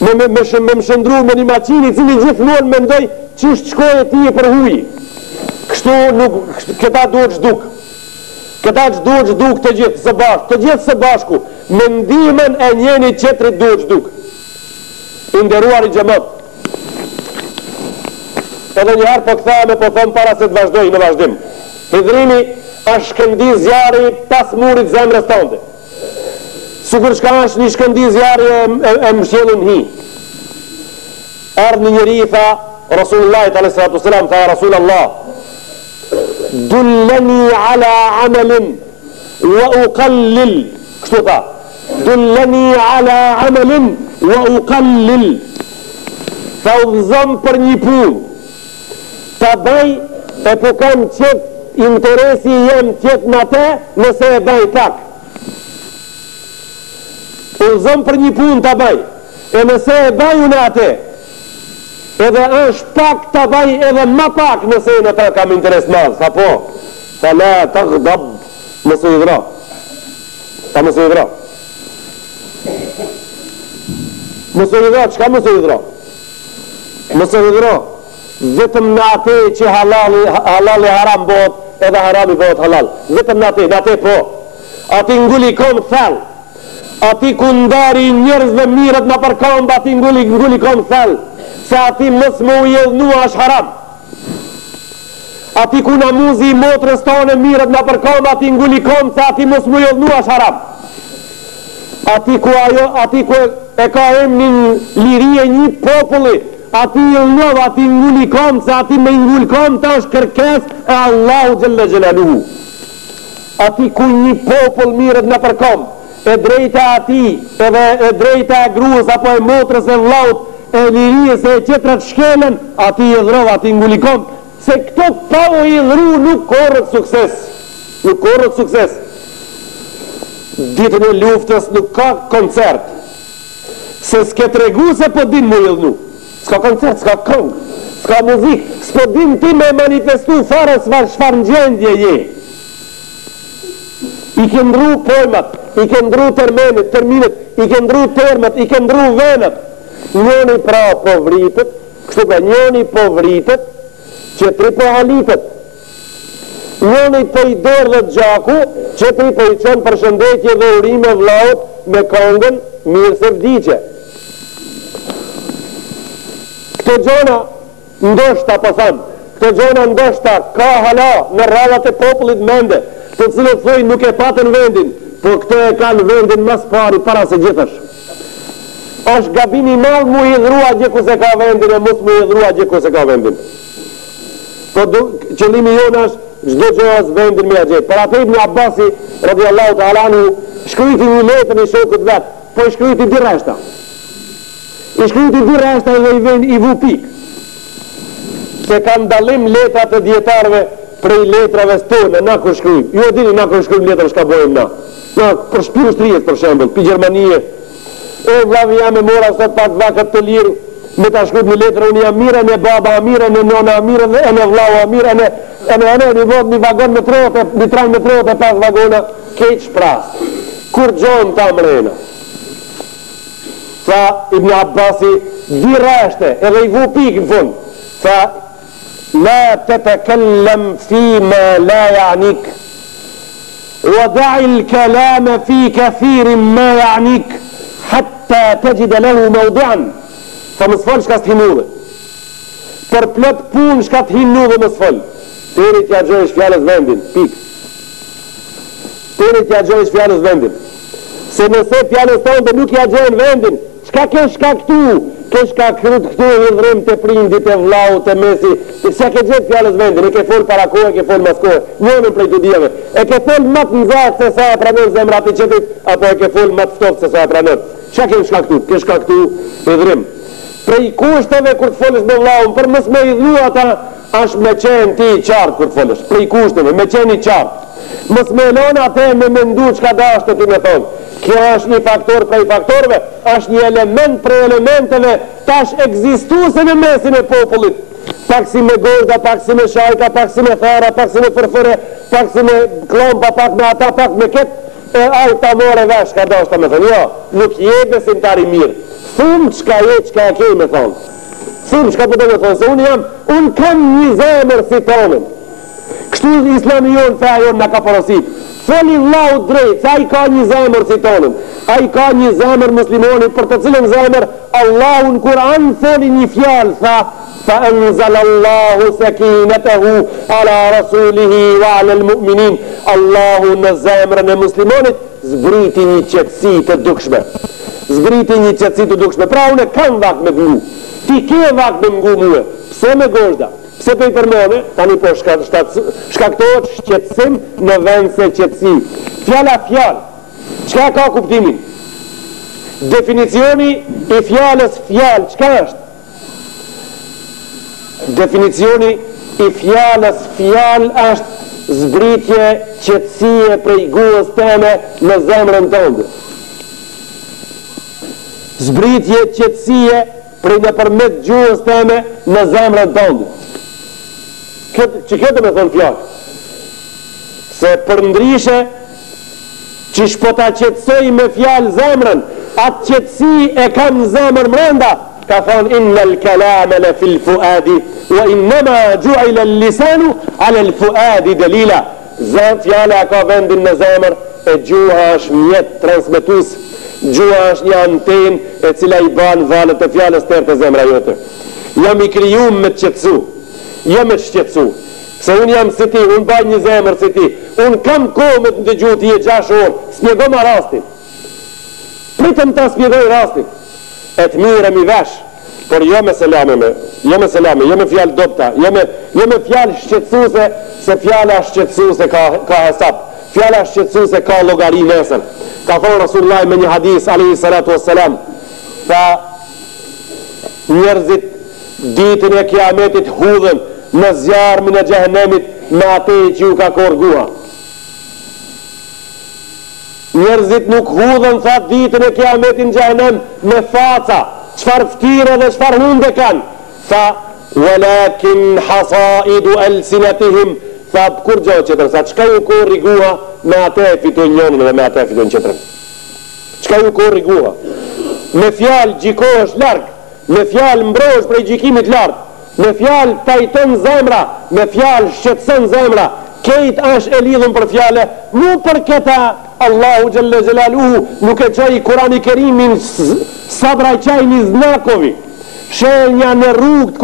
Me më shëndru me një maqini cili gjithmonë mendoj që shkoj e ti për huj. Kështu nuk, këta duhet zhduk. Këta duhet zhduk të gjithë së bashku. Të gjithë së bashku. Mendimin e njeni qetrit duhet zhduk. Inderuar i xhamat. Edhe njëherë po këthame po thonë para se të vazhdoj në vazhdim. Hidhrimi është shkëndi zjarri pas murit zemrës tënde. Sikur shka është një shkëndi zjarri e mshjellën hi. Ardhë një njëri i tha Rasulullah a.s. tha Rasulallah, dulleni ala amelin wa uqallil, kështu tha, dulleni ala amelin wa uqallil, tha udhëzëm për një punë, ta baj e po kam qëtë interesi jem qëtë në te nëse e baj pak. Udhëzëm për një punë ta baj, e nëse e baj unë ate, edhe është pak ta baj edhe ma pak nëse në ta kam interes madhë. Tha po, tha la ta gëdab, mësë i dhra. Ta mësë i dhra. Mësë i dhra, qka mësë i dhra? Mësë i dhra. Vetëm në ate që halal e haram bëhet, edhe harami bëhet halal. Vetëm në ate po. Ati ngulli kom thell. Ati kundari njerëzve mirët në përkom, ati ngulli kom thell. Se ati mës më ujedhnua është haram. Ati ku në muzi i motrës tonë mirët në përkom, ati ngulli kom, se ati mës më ujedhnua është haram. Ati ku e ka emnin lirie një populli, ati llnov, ati nguli kom, se ati me ngul kom të është kërkes e Allahu Gjelle Gjelaluhu. Ati ku një popull mirët në përkom, e drejta ati, edhe e drejta e gruës, apo e motrës e vllaut, e lirijës e qetrat shkelen, ati i dhrov, ati nguli kom, se këto pa u i dhru nuk korët sukses. Nuk korët sukses. Ditën e luftës nuk ka koncert, se s'ke tregu se po din mu ilnu, s'ka koncert, s'ka këngë, s'ka muzik, s'po din ti me manifestu fare shfar në gjendje je. I ke ndru pojmat, i ke ndru terminet, i ke ndru termet, i ke ndru venet. Njoni pra po vritet, kështu ka njoni po vritet, qetri po halitet. Njoni po i dorë dhe gjaku, qetri po i qënë përshëndetje dhe urime vllaut me këngën mirë se vdiqe. Këto gjona ndoshta po thamë, këto gjona ndoshta ka hala në radhat e popullit mende, të cilët thojnë nuk e patën vendin, po këto e kanë vendin mas pari para se gjithësh. Është gabimi madh mu i dhrua gjë ku se ka vendin e mos mu i dhrua gjë ku se ka vendin. Po qëllimi jonë është çdo gjë as vendin me agjet. Për atë Ibn Abbasi radiallahu ta'ala anhu shkryti një letër në shokët vet, po i shkryti dy rreshta. I shkryti dy rreshta dhe i vend i vu pik. Se kanë dallim letrat e dietarëve prej letrave tonë, na kur shkruajmë. Ju e dini na kur shkruajmë letra çka bëjmë na. Na për shpirtërinë për shembull, për Gjermanie. O vllavi jam e mora sot pak vakët të lirë, me ta shkruaj një letër, unë jam mirën e baba mirën e nona mirën e në vllau mirën e një vot një vagon me trote, një tran me trote, 5 vagona, keq shpras. Kur gjon ta mrena. Tha Ibn Abbasi, di rreshte, edhe i vu pikë në fund. Tha, la تتكلم فيما لا يعنيك ودع الكلام في كثير ما يعنيك حتى تجد له موضعا. فمسفل شكا تهنوه për plot pun shka të hinë dhe më sfëll. Tëri t'ja gjojsh fjallës vendin, pik. Tëri t'ja gjojsh fjallës vendin. Se nëse fjallës tonë dhe nuk ja gjojnë vendin, shka ke shka këtu, ke shka kryt këtu e hidhrim të prindit e vllau të mesi, të shka ke gjithë fjallës vendin, e ke fol para kohë, e ke fol mas kohë, njënën prej të djeve, e ke fol mat në zatë se sa e pranën zemrat i qetit, apo e ke fol mat stofë se sa e pranën. Shka ke shka këtu, ke shka këtu hidhrim. Prej kushteve kur të folësh me vllaun, për mos me i dhu ata, është me qenë ti i qartë kur të folësh. Prej kushteve, me qenë i qartë. Mos me lon atë me mendu çka dashte ti me thonë. Kjo është një faktor prej faktorëve, është një element prej elementeve tash ekzistuese në mesin e popullit. Pak si me gorda, pak si me shajka, pak si me thara, pak si me fërfëre, pak si me klompa, pak me ata, pak me ketë, e ai ta more vesh ka dashte me thonë. Jo, nuk je besimtar i mirë. Thumë qka je, qka e kej me thonë. Thumë qka përdo me thonë, se unë kam një zemër si tonën. Kështu islami jonë, feja jonë në ka porosit. Foli vllau drejt, se a i ka një zemër si tonën. A i ka një zemër muslimoni, për të cilën zemër, Allahu në Kur'an foli një fjalë, tha, fa enzalallahu sakinatahu ala rasulihi wa ala al-mu'minin. Allahu në zemrën e muslimonit zbriti një qetësi të dukshme. Zbriti një qetësi të dukshme. Pra unë kam vak me ngu. Ti ke vak me ngu muë. Pse me gozda? Pse pe i përmone? Tani po shkaktohet shqetësim në vend se qetësi. Fjala fjallë. Qka ka kuptimin? Definicioni i fjallës fjallë. Qka është? Definicioni i fjallës fjallë është zbritje qetësie prej guës teme në zemrën tënde. Zbritje qetësie prej në përmet gjuhës teme në zemrën tënde. Që këtë me thonë fjallë? Se për ndryshe që shpota qetësoj me fjallë zemrën, atë qetësi e kam në zemrën mrenda, ka thonë inna l'kalame le fil fuadi wa innama gjuajle l'lisanu ale l'fuadi delila. Fjallë ka vendin në zemrë e gjuha është mjetë transmitus. Gjua është një anten e cila i ban valët të fjallës tërë të zemra jote. Jam i kryum me të qetësu, jam me të shqetësu. Se unë jam si ti, unë baj një zemër si ti. Unë kam kohë me të ndëgju ti e 6 orë, spjego ma rastin. Pritëm ta spjegoj rastin. E të mirëm i vesh, por jo me selame, jo me fjalë dobta, jo me fjalë shqetësuese, se fjala shqetësuese ka hesap, fjala shqetësuese ka llogari nesër. Ka thonë Rasulullah me një hadis alayhi salatu wassalam, tha njerëzit ditën e kiametit hudhen në zjarmin e xhehenemit me atë që ju ka korguha. Njerëzit nuk hudhen, tha, ditën e kiametit në xhehenem me faca, çfarë ftire dhe çfarë hunde kanë, tha walakin hasaidu alsinatihim, tha kur gjë tjetër, sa çka ju korrigua me atë e fitojnë njërin dhe me atë e fitojnë tjetrën. Çka ju korrigua? Me fjalë gjikohesh larg, me fjalë mbrohesh prej gjikimit lart, me fjalë tajton zemra, me fjalë shqetëson zemra. Kejt është e lidhën për fjale, mu për këta Allahu Gjelle Gjelaluhu nuk e qaj Kurani Kerimin sabra i qaj një znakovi, shenja në rrugë të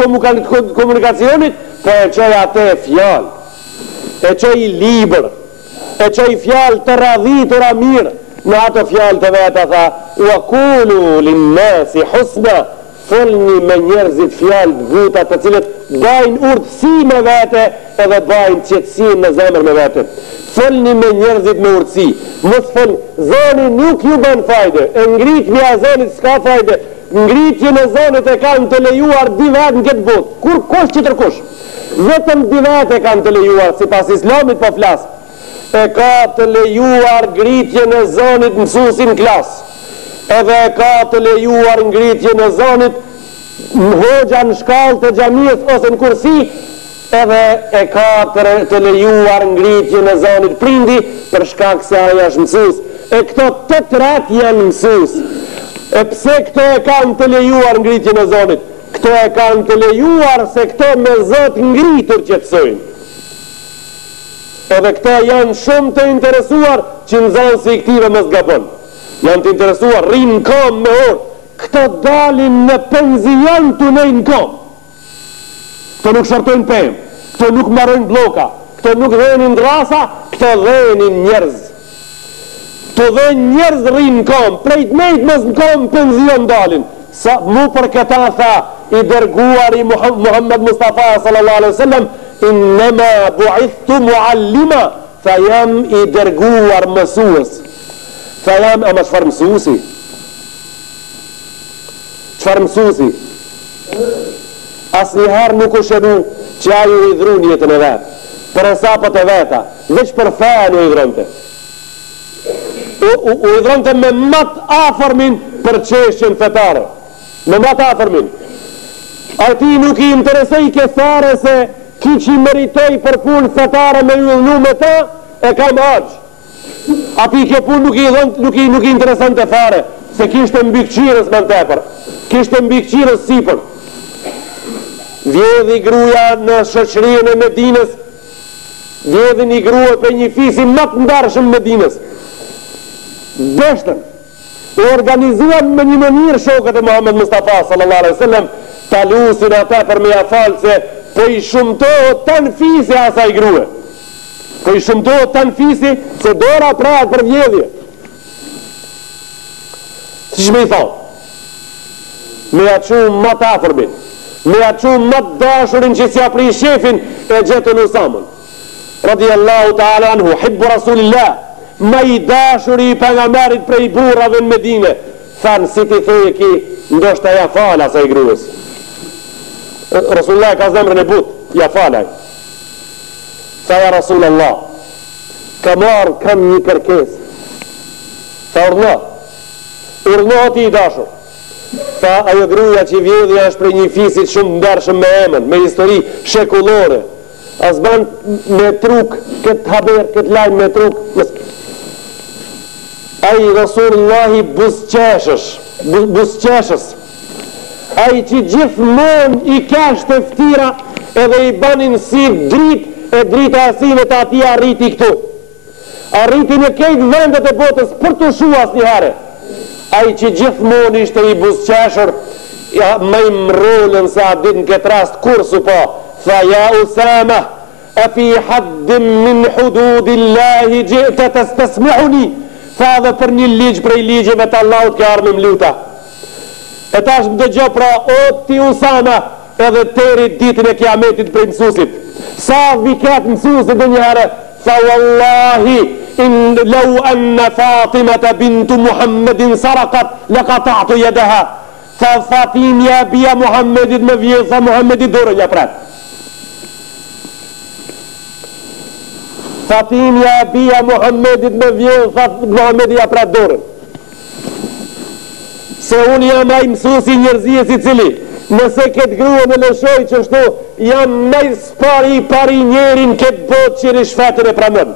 komunikacionit, po e qaj atë e fjallë, e qaj liber, e qaj fjallë të radhitura mirë, në ato fjallë të veta tha, wa kulu linnasi husna, folni me njerëzit fjallë të buta të cilët bajnë urtësi me vete edhe bajnë qetësi në zemër me vete. Folni me njerëzit me urtësi, mos fol zoni nuk ju bën fajde, e ngritja e zonit s'ka fajde, ngritjen e zonit e kanë të lejuar di vetë në këtë botë, kur kush që tërkush, vetëm di vetë e kanë të lejuar, si pas islamit po flas, e ka të lejuar ngritjen e zonit mësuesin klasë, edhe e ka të lejuar ngritjen e zonit në hoxha në shkallë të xhamisë ose në kursi, edhe e ka të lejuar ngritjen e zonit prindi për shkak se ai është mësues. E këto të tret janë mësues. E pse këto e kanë të lejuar ngritjen e zonit? Këto e kanë të lejuar se këto me Zot ngritur qetësojnë. Edhe këto janë shumë të interesuar që në zonë si këtive mos gabon. Janë të interesuar, rinë në kom me orë, këto dalin në penzion të nejnë kom. Këto nuk shërtojnë pëmë, këto nuk marrojnë bloka, këto nuk dhenin drasa, këto dhenin njerëz. Këto dhenin njerëz rinë në kom, plejt nejtë mës në kom penzion dalin. Sa mu për këta tha, i dërguar i Muhammed Mustafa sallallahu alaihi wasallam, innema bu'ithtu muallima, tha jam i dërguar mësues. Tha jam, ama çfarë mësuesi? Çfarë mësuesi? Asnjëherë nuk u shënu që ai u hidhrun jetën e vetë, për hesapet e veta, veç për fenë u hidhronte. U hidhronte me matë afërmin për çështjen fetare, me matë afërmin. Ati nuk i interesoj ke fare se ki që i meritoj për punë fetare me ullnu me ta, e kam aqë. Ati kjo punë nuk i interesante fare, se kishte mbikëqirës më në tepër, kishte mbikëqirës sipër. Vjedhi gruja në shoqërinë e Medinës, vjedhi një grua për një fisi më të ndarshëm Medinës. Beshtën, u organizuan me një mënyrë shokët e Muhammed Mustafa sallallahu alaihi wasallam, ta lusin ata për me ja falë se po i shumëtohet të në fisi asaj grue. Po i shumëtohet të në fisi se dora prahet për vjedhje. Si që me i thonë? Me ja qumë më të afërbin, me ja qumë më të dashurin që si apri shefin e gjetën Usamën. Radiallahu ta'ala anhu, hibbu Rasulillah, më i dashuri i pejgamberit prej burrave në Medinë. Thanë, si ti thëje ki, ndoshta ja fala sa i gruës. Rasulullah ka zemrën e but, ja falaj. Tha ja Rasulallah, kam një kërkes. Tha urno ti i dashur. Tha ajo gruja që vjedhja është prej një fisit shumë ndershëm me emën, me histori shekullore. As ban me truk, këtë haber, këtë lajmë me truk. Ai Rasulullahi busqeshës. Ai që gjithmonë i kesh të ftira edhe i banin si dritë, e drita asive të ati arriti këtu. Arriti në kejtë vendet e botës për të shuas një herë. Ai që gjithmonë ishte i busqeshur, ja, me i mrollën se a dit në këtë rast kursu po, tha ja Usama, a fi haddim min hududillahi gjete të stesmihuni, tha dhe për një ligj prej ligjeve të Allahut ke armë më luta. E tash më dëgjo pra, o ti Usama, edhe teri ditën e kiametit për mësusit. Sa viket mësusit dhe njëherë, fa wallahi, lau anna Fatimata bintu Muhammedin sarakat, laqata'tu yadaha. Fa Fatimja bia Muhammedit me vjen, sa Muhammedit dorën ja pret. Fatimja bia Muhammedit me vjen, sa Muhammedit ja pret dorën. Se unë jam ai mësuesi njerëzis i cili nëse këtë grua në lëshoj që shtu jam nëjë spari pari njerin këtë botë që në shfetën e pramën.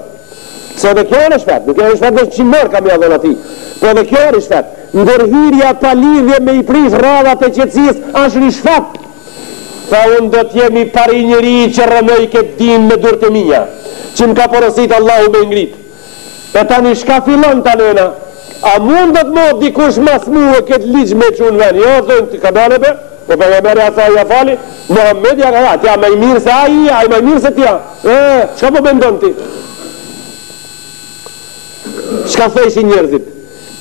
Se edhe kjo në shfetë, nuk e në shfetë në qimër kam ja dhona ti, po edhe kjo në shfetë. Ndërhyrja pa lidhje me i prish radhat e qetësis është në shfetë. Tha unë do t'jemi pari njeri që rëmëj këtë din me dur të mija, që më ka porosit Allahu me ngrit. E tani shka fillon të nëna? A mundet mo dikush mas muë këtë ligjë me që unë ven? Jo, thënë, të ka dane be? Po për nga meri asa ja fali? Muhammed ja ka da, tja me i mirë se aji, a i me i mirë se tja. Shka po bendon ti? Shka thëshin njerëzit?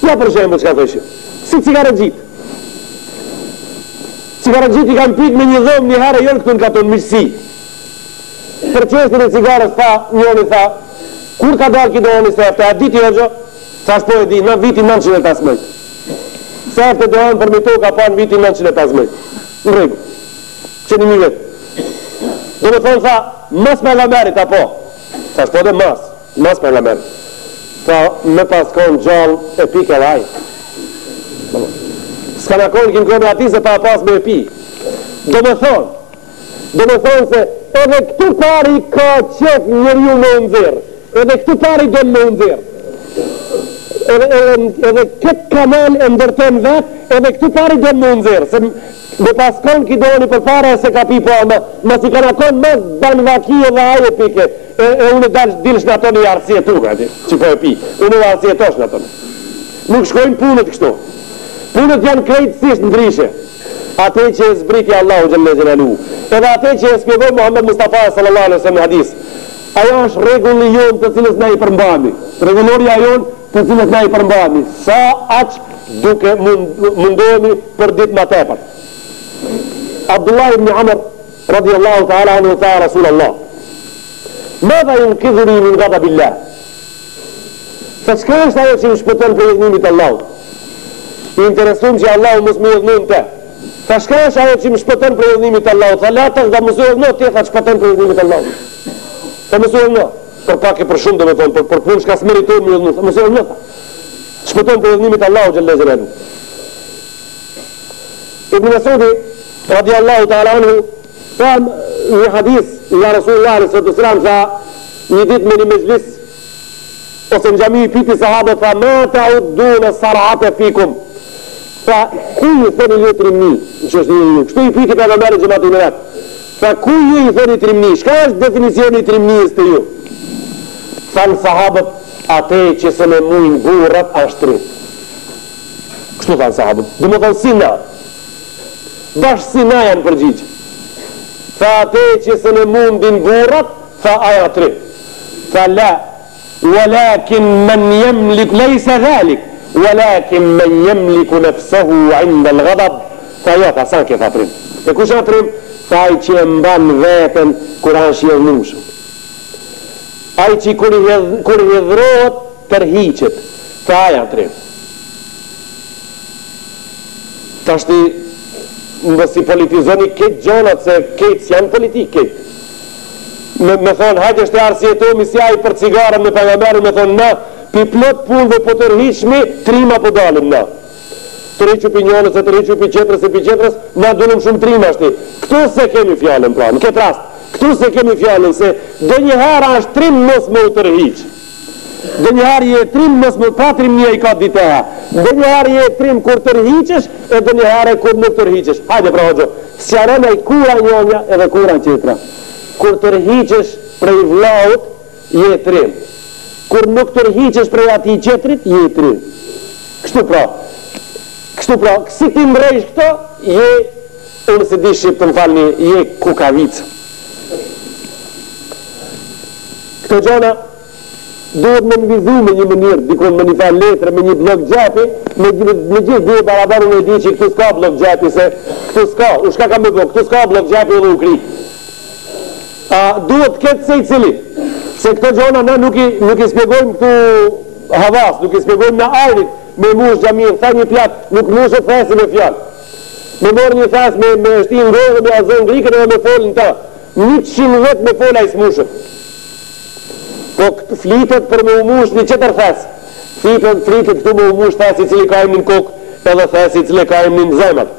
Ja për shemë shka thëshin. Si cigarëgjit. Cigarëgjit i kam pik me një dhomë një herë jërë këtu në katon mishësi. Për qestin e cigarës tha, njëni tha, kur ka dalë ki dohoni se efte, a diti o gjo? Thash po e di, në vitin 915. Se efte dohon për mito ka pa në vitin 915. Në regu. Që një mi vetë. Do me thonë tha, mas me la merit, apo? Thash po dhe mas me la merit. Tha, me pas konë gjallë e pike vaj. Ska në konë kim konë ati se pa pas me e pi. Do me thonë se edhe këtu pari ka qef njëri ju me ndërë. Edhe këtu pari do me ndërë. Edhe këtë kanal e ndërton vetë, edhe këtu pari do me ndërë. Se me pas konë ki doni për para se ka pi po, ma si ka në konë mas banë vakije dhe aje pike. E unë dilsh në atoni arsie tuga, që po e pi. Unë arsie tosh në atoni. Nuk shkojnë punët kështu. Punët janë krejtësisht ndryshe. Ate që e zbriti Allahu Gjelle Gjelalu. Edhe ate që e spjegoj Muhammed Mustafa sallallahu alaihi wasallam hadis. Ajo është regulli jonë të cilës na i përmbami. Regulloria jonë të cilës na i përmbami. Sa aqë duke mundohemi për ditë ma tepër. Abdullah ibn Amr radiallahu ta'ala anhu tha Rasulallah. Madha yunkidhuni min ghadabillah. Sa çka është ajo që më shpëton për idhnimit Allahut? I interesum që Allahu mos më idhnun te. Sa çka është ajo që më shpëton për idhnimit Allahut? Tha la tash da mos idhnu ti tha shpëton për idhnimit Allahut. Tha mos idhnu. Për pak e për shumë do me thonë, për punë shka s'meriton më idhnu. Tha mos idhnu tha. Shpëton për idhnimit Allahut Gjelle Gjelalu. Ibn Masudi radiallahu ta'ala anhu tha një hadis nga Rasulullah s.a.s. tha një dit me një mezlis ose në gjami i piti sahabët tha ma ta uddu në sarate fikum tha ku ju thëni një trimni që është një kështu i piti për mërë gjëmatë në vetë tha ku ju i thëni trimni shka është definicioni trimnijës të ju tha në sahabët ate që se me mujnë burrat ashtri kështu tha në sahabët dhe më thonë si na bashkë si na janë përgjigjë tha ate që se në mundin burrat tha aja tri tha la walakin men jemlik lejse dhalik walakin men jemliku nefsehu inda l'gadab tha jo tha sa ke tha prim e kush a prim tha aj që e mban vetën kur anë shjelnushëm aj që kur hidhrot tërhiqet tha aja trim ta shti më si politizoni këtë gjonat se këtë si janë politik këtë me thonë hajtë është e arsjetomi si aj për cigarën me pagameru me thonë na pi plot punëve po të rriqmi trima po dalim na të rriqu pi njënës e të rriqu pi qetrës e pi qetrës na dunim shumë trima shti këtu se kemi fjallën pra në këtë rast këtu se kemi fjallën se do njëhera është trim mos me u të rriq do njëherë je trim mos me patrim një i ka diteha do njëherë je trim kur të rriqesh e do njëherë kur nuk të rriqesh hajde pra hoxho sjarën e kura njënja edhe kura qetra kur të rriqesh prej vlaut je trim kur nuk të rriqesh prej ati qetrit je trim kështu pra kësi ti mbrejsh këto je unë se di shqip të më falni je kukavic këto gjona duhet me nënvizu me një mënyrë, dikon me një farë letre, me një blok gjapi, me gjithë duhet barabaru me di që këtu s'ka blok gjapi, se këtu s'ka, u shka ka me bo, këtu s'ka blok gjapi edhe u kri. Duhet këtë se i cili, se këto gjona ne nuk i spjegojmë këtu havas, nuk i spjegojmë në ajrit, me mush gjamin, tha një pjat, nuk mush e thesi me fjallë. Me morë një thes me shtin rrë, me azon grikën edhe me folën ta. 110 me fola i smushët. Po këtë flitet për me umush një qëtër thes. Flitet këtu me umush thesi cili ka emnin kokë, edhe thesi cili ka emnin zemër.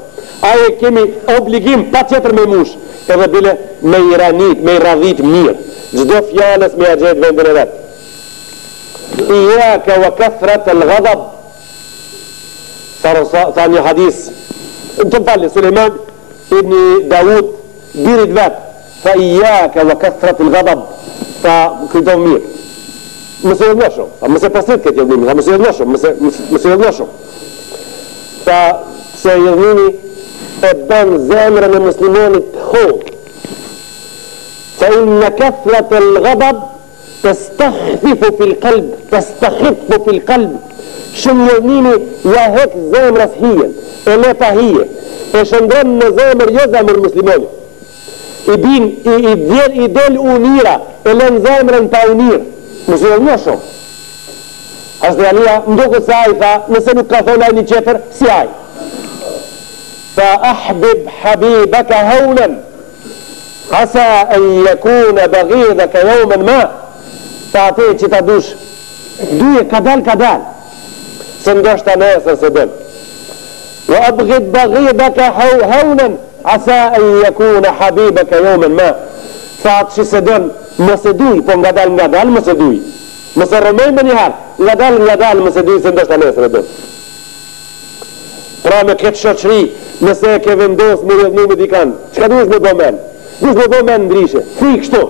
Aje kemi obligim pa qëtër me mush, edhe bile me i ranit, me i radhit mirë. Gjdo fjales me a gjetë vendin e vetë. Iyaka wa kathrat al-ghadab. Tha një hadis, të falli, Suleiman ibn Dawud, birit vetë, tha iyaka wa kathrat al-ghadab, tha kujton mirë. Mëse e vloshëm, mëse pasit këtë jëvnimi, tha mëse e vloshëm, mëse e vloshëm. Tha se jëvnimi e ban zemrën e muslimonit hodë. Fa inna kathrat al-ghadab تستخفف في القلب تستخف في القلب shumë jëvnimi ja hek zemrës hije e lepa hije e shëndron në zemër jo zemër muslimoni i del unira e len zemrën pa unir muslimon në shumë ashtë realia mduku se aj tha nëse nuk ka thonë aj një qeter si aj fa ahbib habibaka haunan asa en yakuna baghidaka yawman ma ta ate që ta dush duje kadal se ndoshta nesër se dën wa abghid baghidaka hawnan asa an yakuna habibaka yawman ma ta atë që se dën mos e duj po ngadal mos e duj mos e rëmej me njëherë ngadal mos e duj se ndoshta nesër e dën pra me këtë shoqëri nëse e ke vendos me rëvnu me dikan qka dush me bëmen ndrishe thuj kështu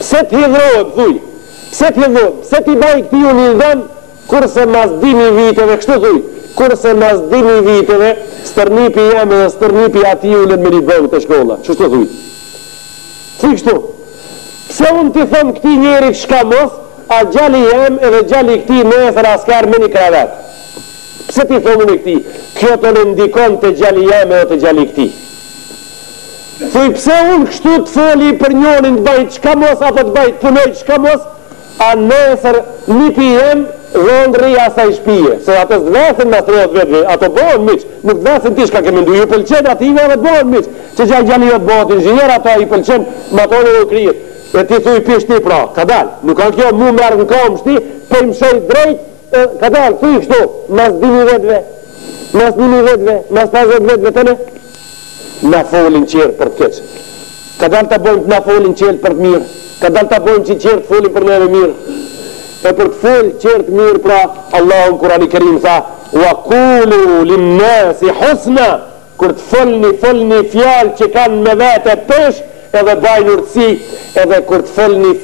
pse t'hidhrohet thuj pse ti baj këti unë i dhenë, kurse mas 1000 viteve, kështu thuj, kurse mas 1000 viteve, stërnipi jam edhe stërnipi ati ullën me një bëngë të shkolla. Qështu thuj? Thuj kështu. Pse unë ti thëmë këti njerit shka mos, a gjalli jem edhe gjalli këti nesër askar me një kravat. Pse ti thëmë unë këti? Kjo të në ndikon të gjalli jem edhe të gjalli këti. Thuj, pse unë kështu të foli për njonin të bajt qka mos, apo të bajt punoj qka mos, a nesër një pijem rëndri asaj shpije se atës dvesën mas të rëdhë vetëve ato bëhen miq, nuk dvesën ti shka kemi ndu ju pëlqen ative dhe bëhen miq që gjali jo të bëhet inxhinier ato i pëlqen matone dhe u kryet e ti thuj pishti pra, ka dal nuk kanë kjo mu merë në kam shti për më shoj drejt ka dal, thuj kështu mas 1000 vetëve mas 50 vetëve të ne na folin qërë për të keqë ka dal të bëjmë na folin qërë për të mirë ka dal të bojnë që qërtë folin për neve mirë e për të folin qërtë mirë pra Allahu në Kurani Kerim tha wa kulu linnasi husna kur të folni fjalë që kanë me vete pesh edhe bajnë urtësi edhe kur të folni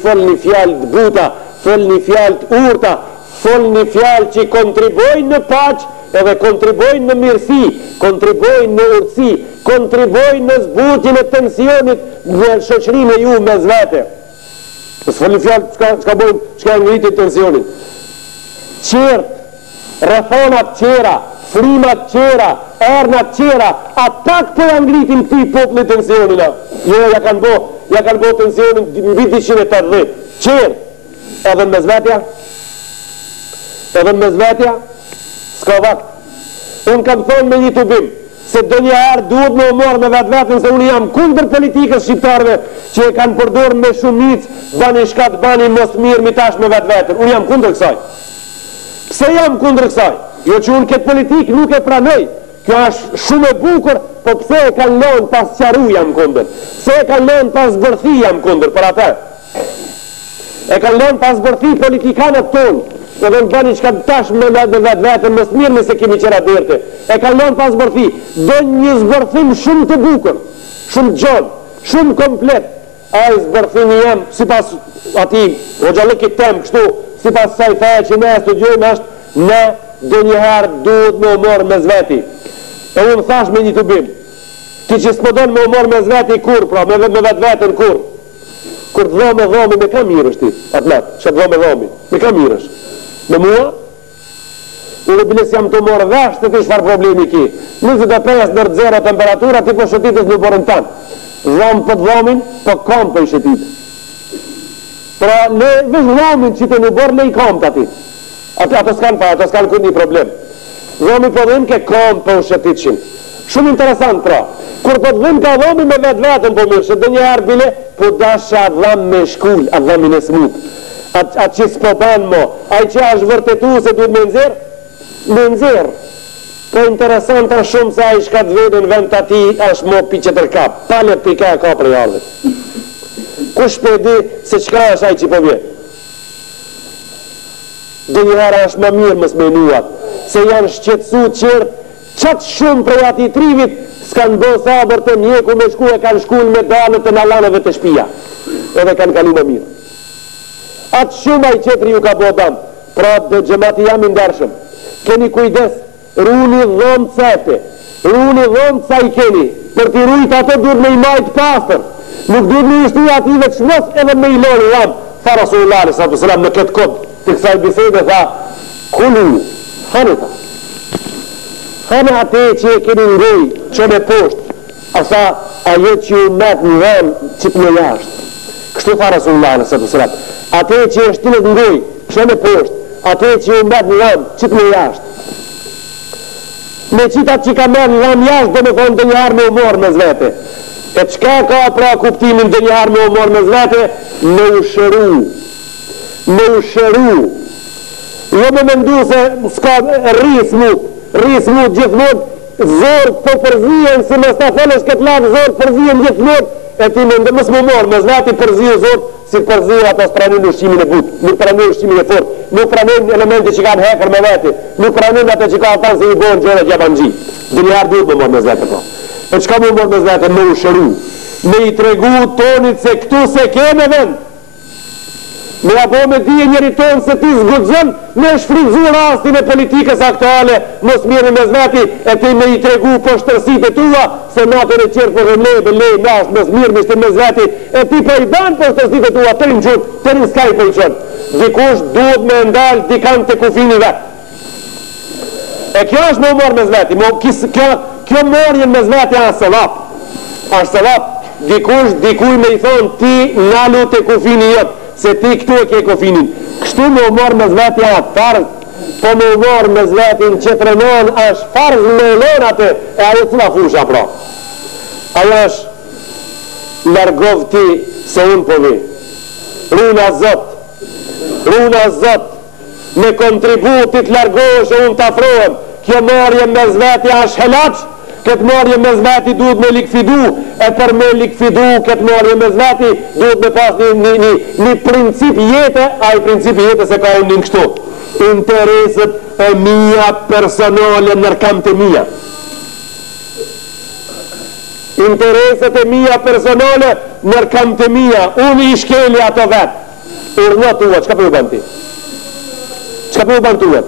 fjalë të buta folni fjalë të urta folni fjalë që kontribojnë në paqë edhe kontribojnë në mirësi, kontribojnë në urtësi, kontribojnë në zbutjen e tensionit në shoqërinë e ju mes vete. Së folni fjalë çka bojnë, çka ngritin tensionin. Qertë, rrethonat qera, frimat qera, ernat qera, ata këto ja ngritin këtij populli tensionin. Jo, ja kanë bo tensionin mbi 280. Qertë, edhe mes vetja, s'ka vakt. Unë kam thonë me një tubim se do një herë duhet me umorë me vetë se unë jam kundër politikës shqiptarve që e kanë përdorë me shumic bani shkat, bani mos mirë mi tash me vetë unë jam kundër kësaj. Pse jam kundër kësaj? Jo që unë këtë politikë nuk e pranoj, kjo është shumë e bukur, po pse e kanë lonë pas qaru jam kundër, pse e kanë lonë pas bërthi jam kundër për atë, e kanë lonë pas bërthi politikanët tonë dhe në bani që ka tash me vetë mos mirë nëse kemi qera derte e kalon pas zbërthi do një zbërthim shumë të bukur shumë gjonë, shumë komplet a i zbërthimi jem si pas ati o gjallëkit tem kështu si pas saj feje që ne studiojmë është ne do njëherë duhet me umorë me zveti e unë thash me një të bim ti që s'podon me umorë me zveti kur pra me vetë vetën kur kur të dhomi me ka mirë është ti, atë natë, që të dhomi, me ka mirë është. Me mua, unë biles jam të morë vesh të ti shfar problemi ki. 25 nërë zero temperatura, ti po shëtitës në borën tanë. Dhomë për dhomin, po kom për i shëtitë. Pra, ne vesh dhomin që të në borë, ne i kom të ati. Ato s'kanë fa, ato s'kanë këtë një problem. Dhomi po dhim ke kom për u shëtitëshin. Shumë interesant, pra. Kur po dhim ka dhomi me vetë vetën po mirë, që dhe një herë bile, po dasha dham me shkull, atë dhamin e smut. Atë që s'po banë mo, atë që është vërtetu se duhet me nëzirë. Po interesant është shumë se a i shka të vedë në vend të ati, është mo pi qëtër kap, palet pi ka për jardhët. Kush për di se qka është a i që po vjetë? Dhe një herë është më mirë mësë menuat, se janë shqetsu qërë, qatë shumë prej ati trivit, s'kanë bo sabër të mjeku me shku e kanë shkull me dalët të nalanëve të shpia. Edhe kanë kalu më mirë. Atë shumë a i qetri ju ka bo damë, pra dhe gjemati jam i ndershëm. Keni kujdes, runi dhomë cete, runi dhomë ca i keni, për t'i rujt ato duhet me i majtë pastër, nuk duhet me i shtu ative të shmos edhe me i lori dhamë. Tha Rasullullah s.a.s. në këtë kodë, të kësaj bisede, tha, kulu, hanita. Hane ate që e keni ngoj, që me poshtë, asa ajo që ju metë në dhamë, që të në jashtë. Kështu tha Rasullullah s.a.s. Ate që e shtilet ngoj, që me poshtë, ate që ju metë në dhamë, që të në jashtë. Me qitat që ka merë në dhamë jashtë, do me thonë dhe njëherë me umorë me zvete. E qka ka pra kuptimin dhe njëherë me umorë me zvete? Me ushëru. Me ushëru. Jo me mendu se s'ka rris mut gjithmon, zorë po përzien, si me sta felesh këtë lakë, zorë përzien gjithmon, e ti me mësë më morë, me zveti përzien zorë, si përzien ato s'pranin ushqimin e butë, nuk pranin ushqimin e fort, nuk pranin elementi që kanë hekër me veti, nuk pranin ato që ka tanë se i bojnë gjore gjabanji. Dhe njëherë duhet me morë me zvete po. E qka me morë me zvete? Me ushëru. Me i tregu tonit se këtu se keme vend. Me abo me dije njëri tonë se ti zgudzën me shfridzu rastin e politikës aktuale, mos mirë me zveti, e ti me i tregu për shtërësit e tua, se natën e qërë për rëmlejë, lejë, nash, mos mirë me shtë me zveti, e ti për i banë për shtërësit e tua, të rinë gjurë, të rinë s'ka i për i qënë. Dikush duhet me ndalë dikant të kufini vetë. E kjo është me umorë me zveti, kjo morjen me zveti a sëllap. A sëllap, dikuj me i thonë ti nalu të kufini jëtë, se ti këtu e ke kofinin. Kështu me umorë me zveti a farz, po me umorë me zvetin që të rënon është farz me lën atë, e ajo cila fusha pra. Ajo është largov ti se unë po vi. Runa zot, me kontributit largohë që unë të afrohem. Kjo morje me zveti është helaq, këtë morje me zveti duhet me likfidu, e për me likfidu këtë morje me zveti duhet me pas një princip jetë, a i princip jetë se ka unë një kështu. Intereset e mija personale nërkam të mija. Intereset e mija personale nërkam të mija. Unë i shkeli ato vetë. Urnët uve, qka për u bënë ti? Qka për u bënë tuve?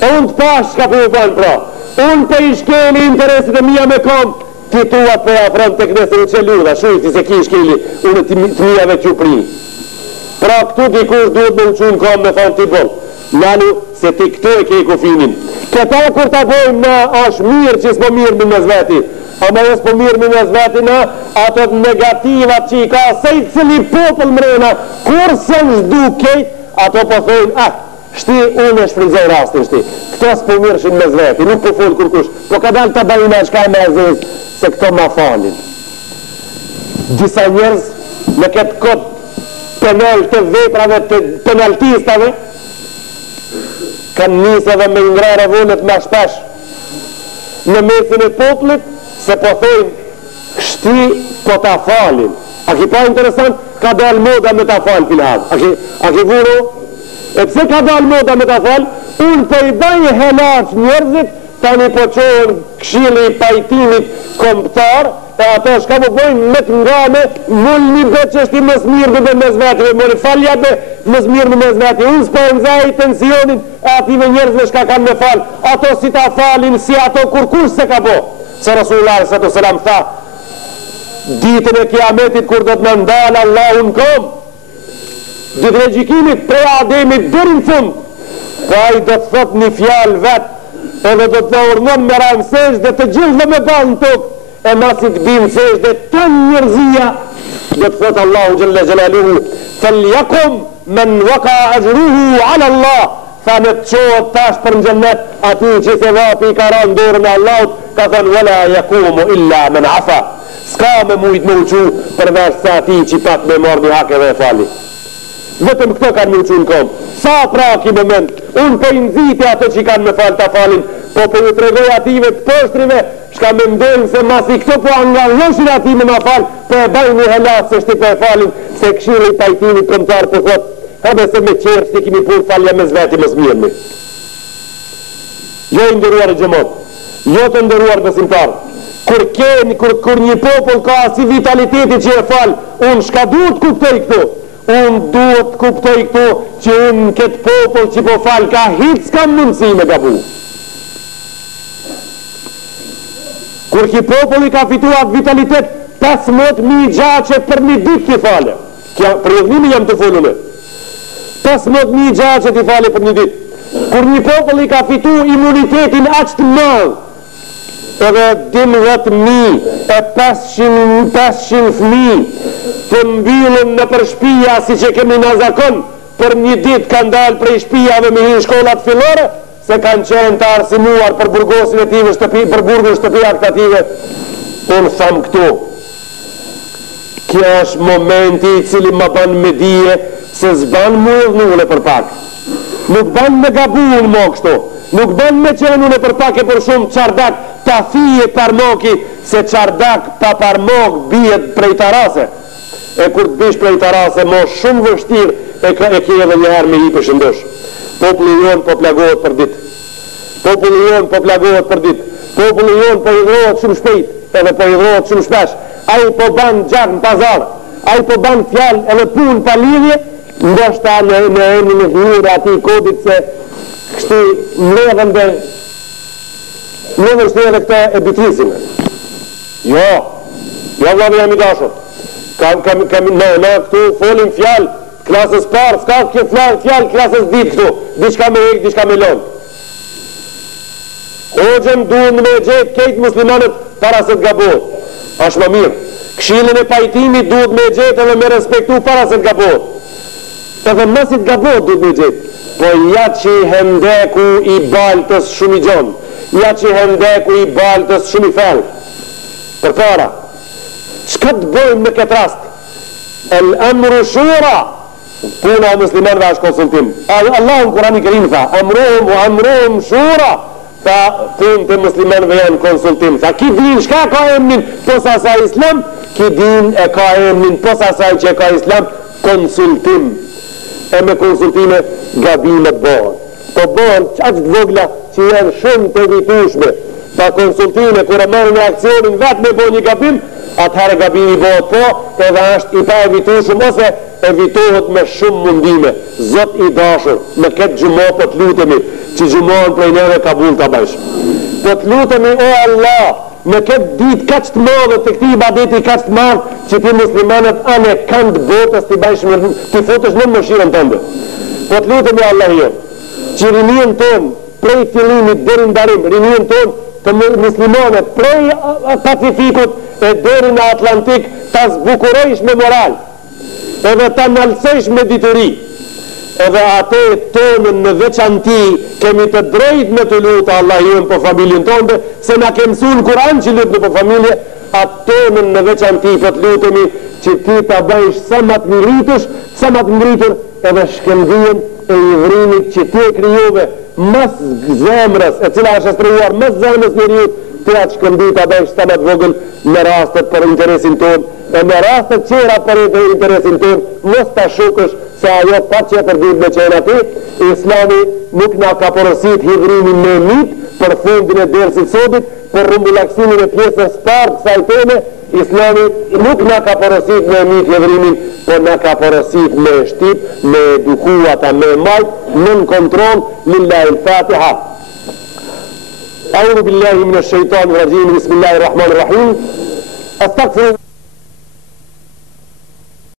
E unë të pash qka për u bënë pra. Unë për i shkeli interesit e mija me kom, ti tua për afron të knese në qeludha, shujti se ki i shkeli unë të mijave që pri. Pra këtu dikush duhet me uqunë kom me thonë ti bon, nalu se ti këtu e ke i kufinin. Këta kur ta bojmë na është mirë që s'po mirë me zveti, ama e s'po mirë me zveti na, ato negativat që i ka sejtë cili popël mrena, kur se në shdu kejt, ato po thonë, shti unë e shfridzoj rastin shti. Këto s'po mirëshin me zveti, nuk po folë kërkush, po ka dalë të bajina e shka me azez, se këto ma falin. Disa njerëz me këtë kod penal të veprave të penaltistave, kanë njëse dhe me ngrare vullët ma shpesh në mesin e poplit, se po thojnë shti po ta falin. A ki pa interesant, ka dalë moda me ta falë filhaz. A ki vuru? E pse ka dalë moda me ta falë? Unë për i bajë helaf njerëzit, tani po qohën këshili i pajtimit komptar, e ato shka më bojnë me të ngame, mull një betë që është i mësë mirë dhe me zveti, mëri falja dhe mësë mirë me zveti. Unë s'po e nëzaj i tensionin e ative njerëzve shka kanë me falë, ato si ta falin, si ato kur kush se ka bo. Se Rasullullah s.a.s. tha, ditën e kiametit kur do të në ndalë Allahun kom, ditën e gjykimit prej Ademit deri në fund, po ai do të thot një fjalë vet, edhe do të na urdhon me ran sejdë të gjithë me balë në tokë, e masi të bimë sejdë të njerëzia, do të thot Allahu xhalla xhelaluhu, falyakum men waqa ajruhu ala Allah, fa në të qohët tash për në gjennet, ati që se vapi i ka ranë dorën e Allahut, ka thënë wala yakumu illa men afa, s'ka me mujt me uqu përveç sa ati që pat me marrë një hake dhe e fali. Vetëm këto kanë me uqu në kom. Sa pra ki moment, unë për i nëziti ato që kanë me falë ta falin, po për ju tregoj ative të poshtrive, shka me mdojnë se masi këto po angalloshin ati me ma falë, po e bajnë një helat se shti për e falin, se këshire i pajtimit këmëtar për thot, edhe se me qërë që kimi pun falja me zveti më smirëmi. Jo i ndëruar e gjemot, jo të ndëruar besimtar, kur një popull ka si vitaliteti që e falë, unë shka duhet kuptoj këto, unë duhet kuptoj këto që unë këtë popull që po falë ka hitë s'kam mundësi me gabu. Kur ki populli ka fituar vitalitet 15.000 gjaqe për një ditë të fale, për jëvnimi jam të folune, 15.000 gjaqe të fale për një ditë. Kur një populli ka fitu imunitetin aq të madh, edhe 12.500 fëmijë të mbyllën në për shtëpia si që kemi në zakon, për një ditë kanë dalë prej shtëpiave me hinë shkollat fillore, se kanë qenë të arsimuar për burgosin e tive shtëpi, për burgun shtëpi aktative. Unë thamë këtu, kjo është momenti i cili më ban me dije se zban mu e dhune për pak. Nuk ban me gabu unë mo kështu, nuk ban me qenë unë për pak e për shumë qardak ta fije parmoki, se qardak pa parmok bjet prej tarase. E kur të bish prej tarase mo shumë vështir e kje edhe njëherë me i përshëndosh. Populli jonë po plagohet për dit, populli jonë po plagohet për dit, populli jonë po hidrohet shumë shpejt, edhe po hidrohet shumë shpesh, a i po ban gjak në pazar, a i po ban fjal edhe pun pa lidhje, ndoshta në emrin e dhjur ati kodit se kështu mledhen shtu edhe këta e bitisime. Jo, vlave jam i dashur, na këtu folim fjal klasës parë, s'ka kjo fjallë klasës ditë këtu, diçka me hek, diçka me lonë. Hoxhën duhen me gjetë kejtë muslimanët para se të gabohet. Ashtë më mirë. Këshillin e pajtimit duhet me gjetë edhe me respektu para se të gabohet. Edhe mësit gabohet duhet me gjetë. Po ja që i hendeku i baltës shumë i gjonë, ja që i hendeku i baltës shumë i felë. Për para, qëka të bojmë në këtë rast? El amru shura, puna e muslimanëve është konsultim. Allah në Kurani Kerim tha, amruhum shura, tha punë të muslimanëve janë konsultim. Tha ki din shka ka emnin posa sa islam, ki din e ka emnin posa sa që ka islam, konsultim. E me konsultime gabimet bëhen. Po bëhen qaqë të vogla që janë shumë të vitushme. Ta konsultime kërë marrë në aksionin vetë me bëhen një gabim, atëherë gabimi bëhet po, edhe është i pa evitushëm ose evitohet me shumë mundime. Zot i dashur, në këtë gjumo po të lutemi, që gjumohen prej neve kabul të bëjsh. Po të lutemi, o Allah, në këtë ditë kaq të madhe të këtij ibadeti kaq të madh që ti muslimanët anë kanë të botës të bëjsh ti fotosh në mëshirën tënde. Po të lutemi Allah jo, që rinien tonë prej fillimit deri në mbarim, rinien tonë të muslimanët prej Pacifikut e deri në Atlantik ta zbukurojsh me moral, edhe ta nalësojsh me dituri. Edhe atë tonën në veçanti kemi të drejt me të lutë Allah jënë për familjen tonë, se na ke mësu në Kur'an që lutë në për familje, atë tonën në veçanti për të lutëmi që ti të bëjsh sa më të ngritur edhe shkëndijën e i vrimit që ti e kryove mës zemrës, e cila është shkryuar mës zemrës njëriut, ti atë shkëndi të bëjsh sa më të vogël në rastet për interesin tonë, e në rastet qera për interesin tonë, mos të shukësh se ajo pa që e përdit me qenë ati, Islami nuk nga ka porosit hidrimin me mit për fundin e dersit sotit, për rumbullaksimin e pjesës partë kësaj teme, Islami nuk nga ka porosit me mit hidrimin, por nga ka porosit me shtip, me edukuata, me majt, në kontrol, lillahi l-Fatiha. A'udhu billahi minash shaitanir rajim, bismillahir rahmanir rahim. Astaghfiru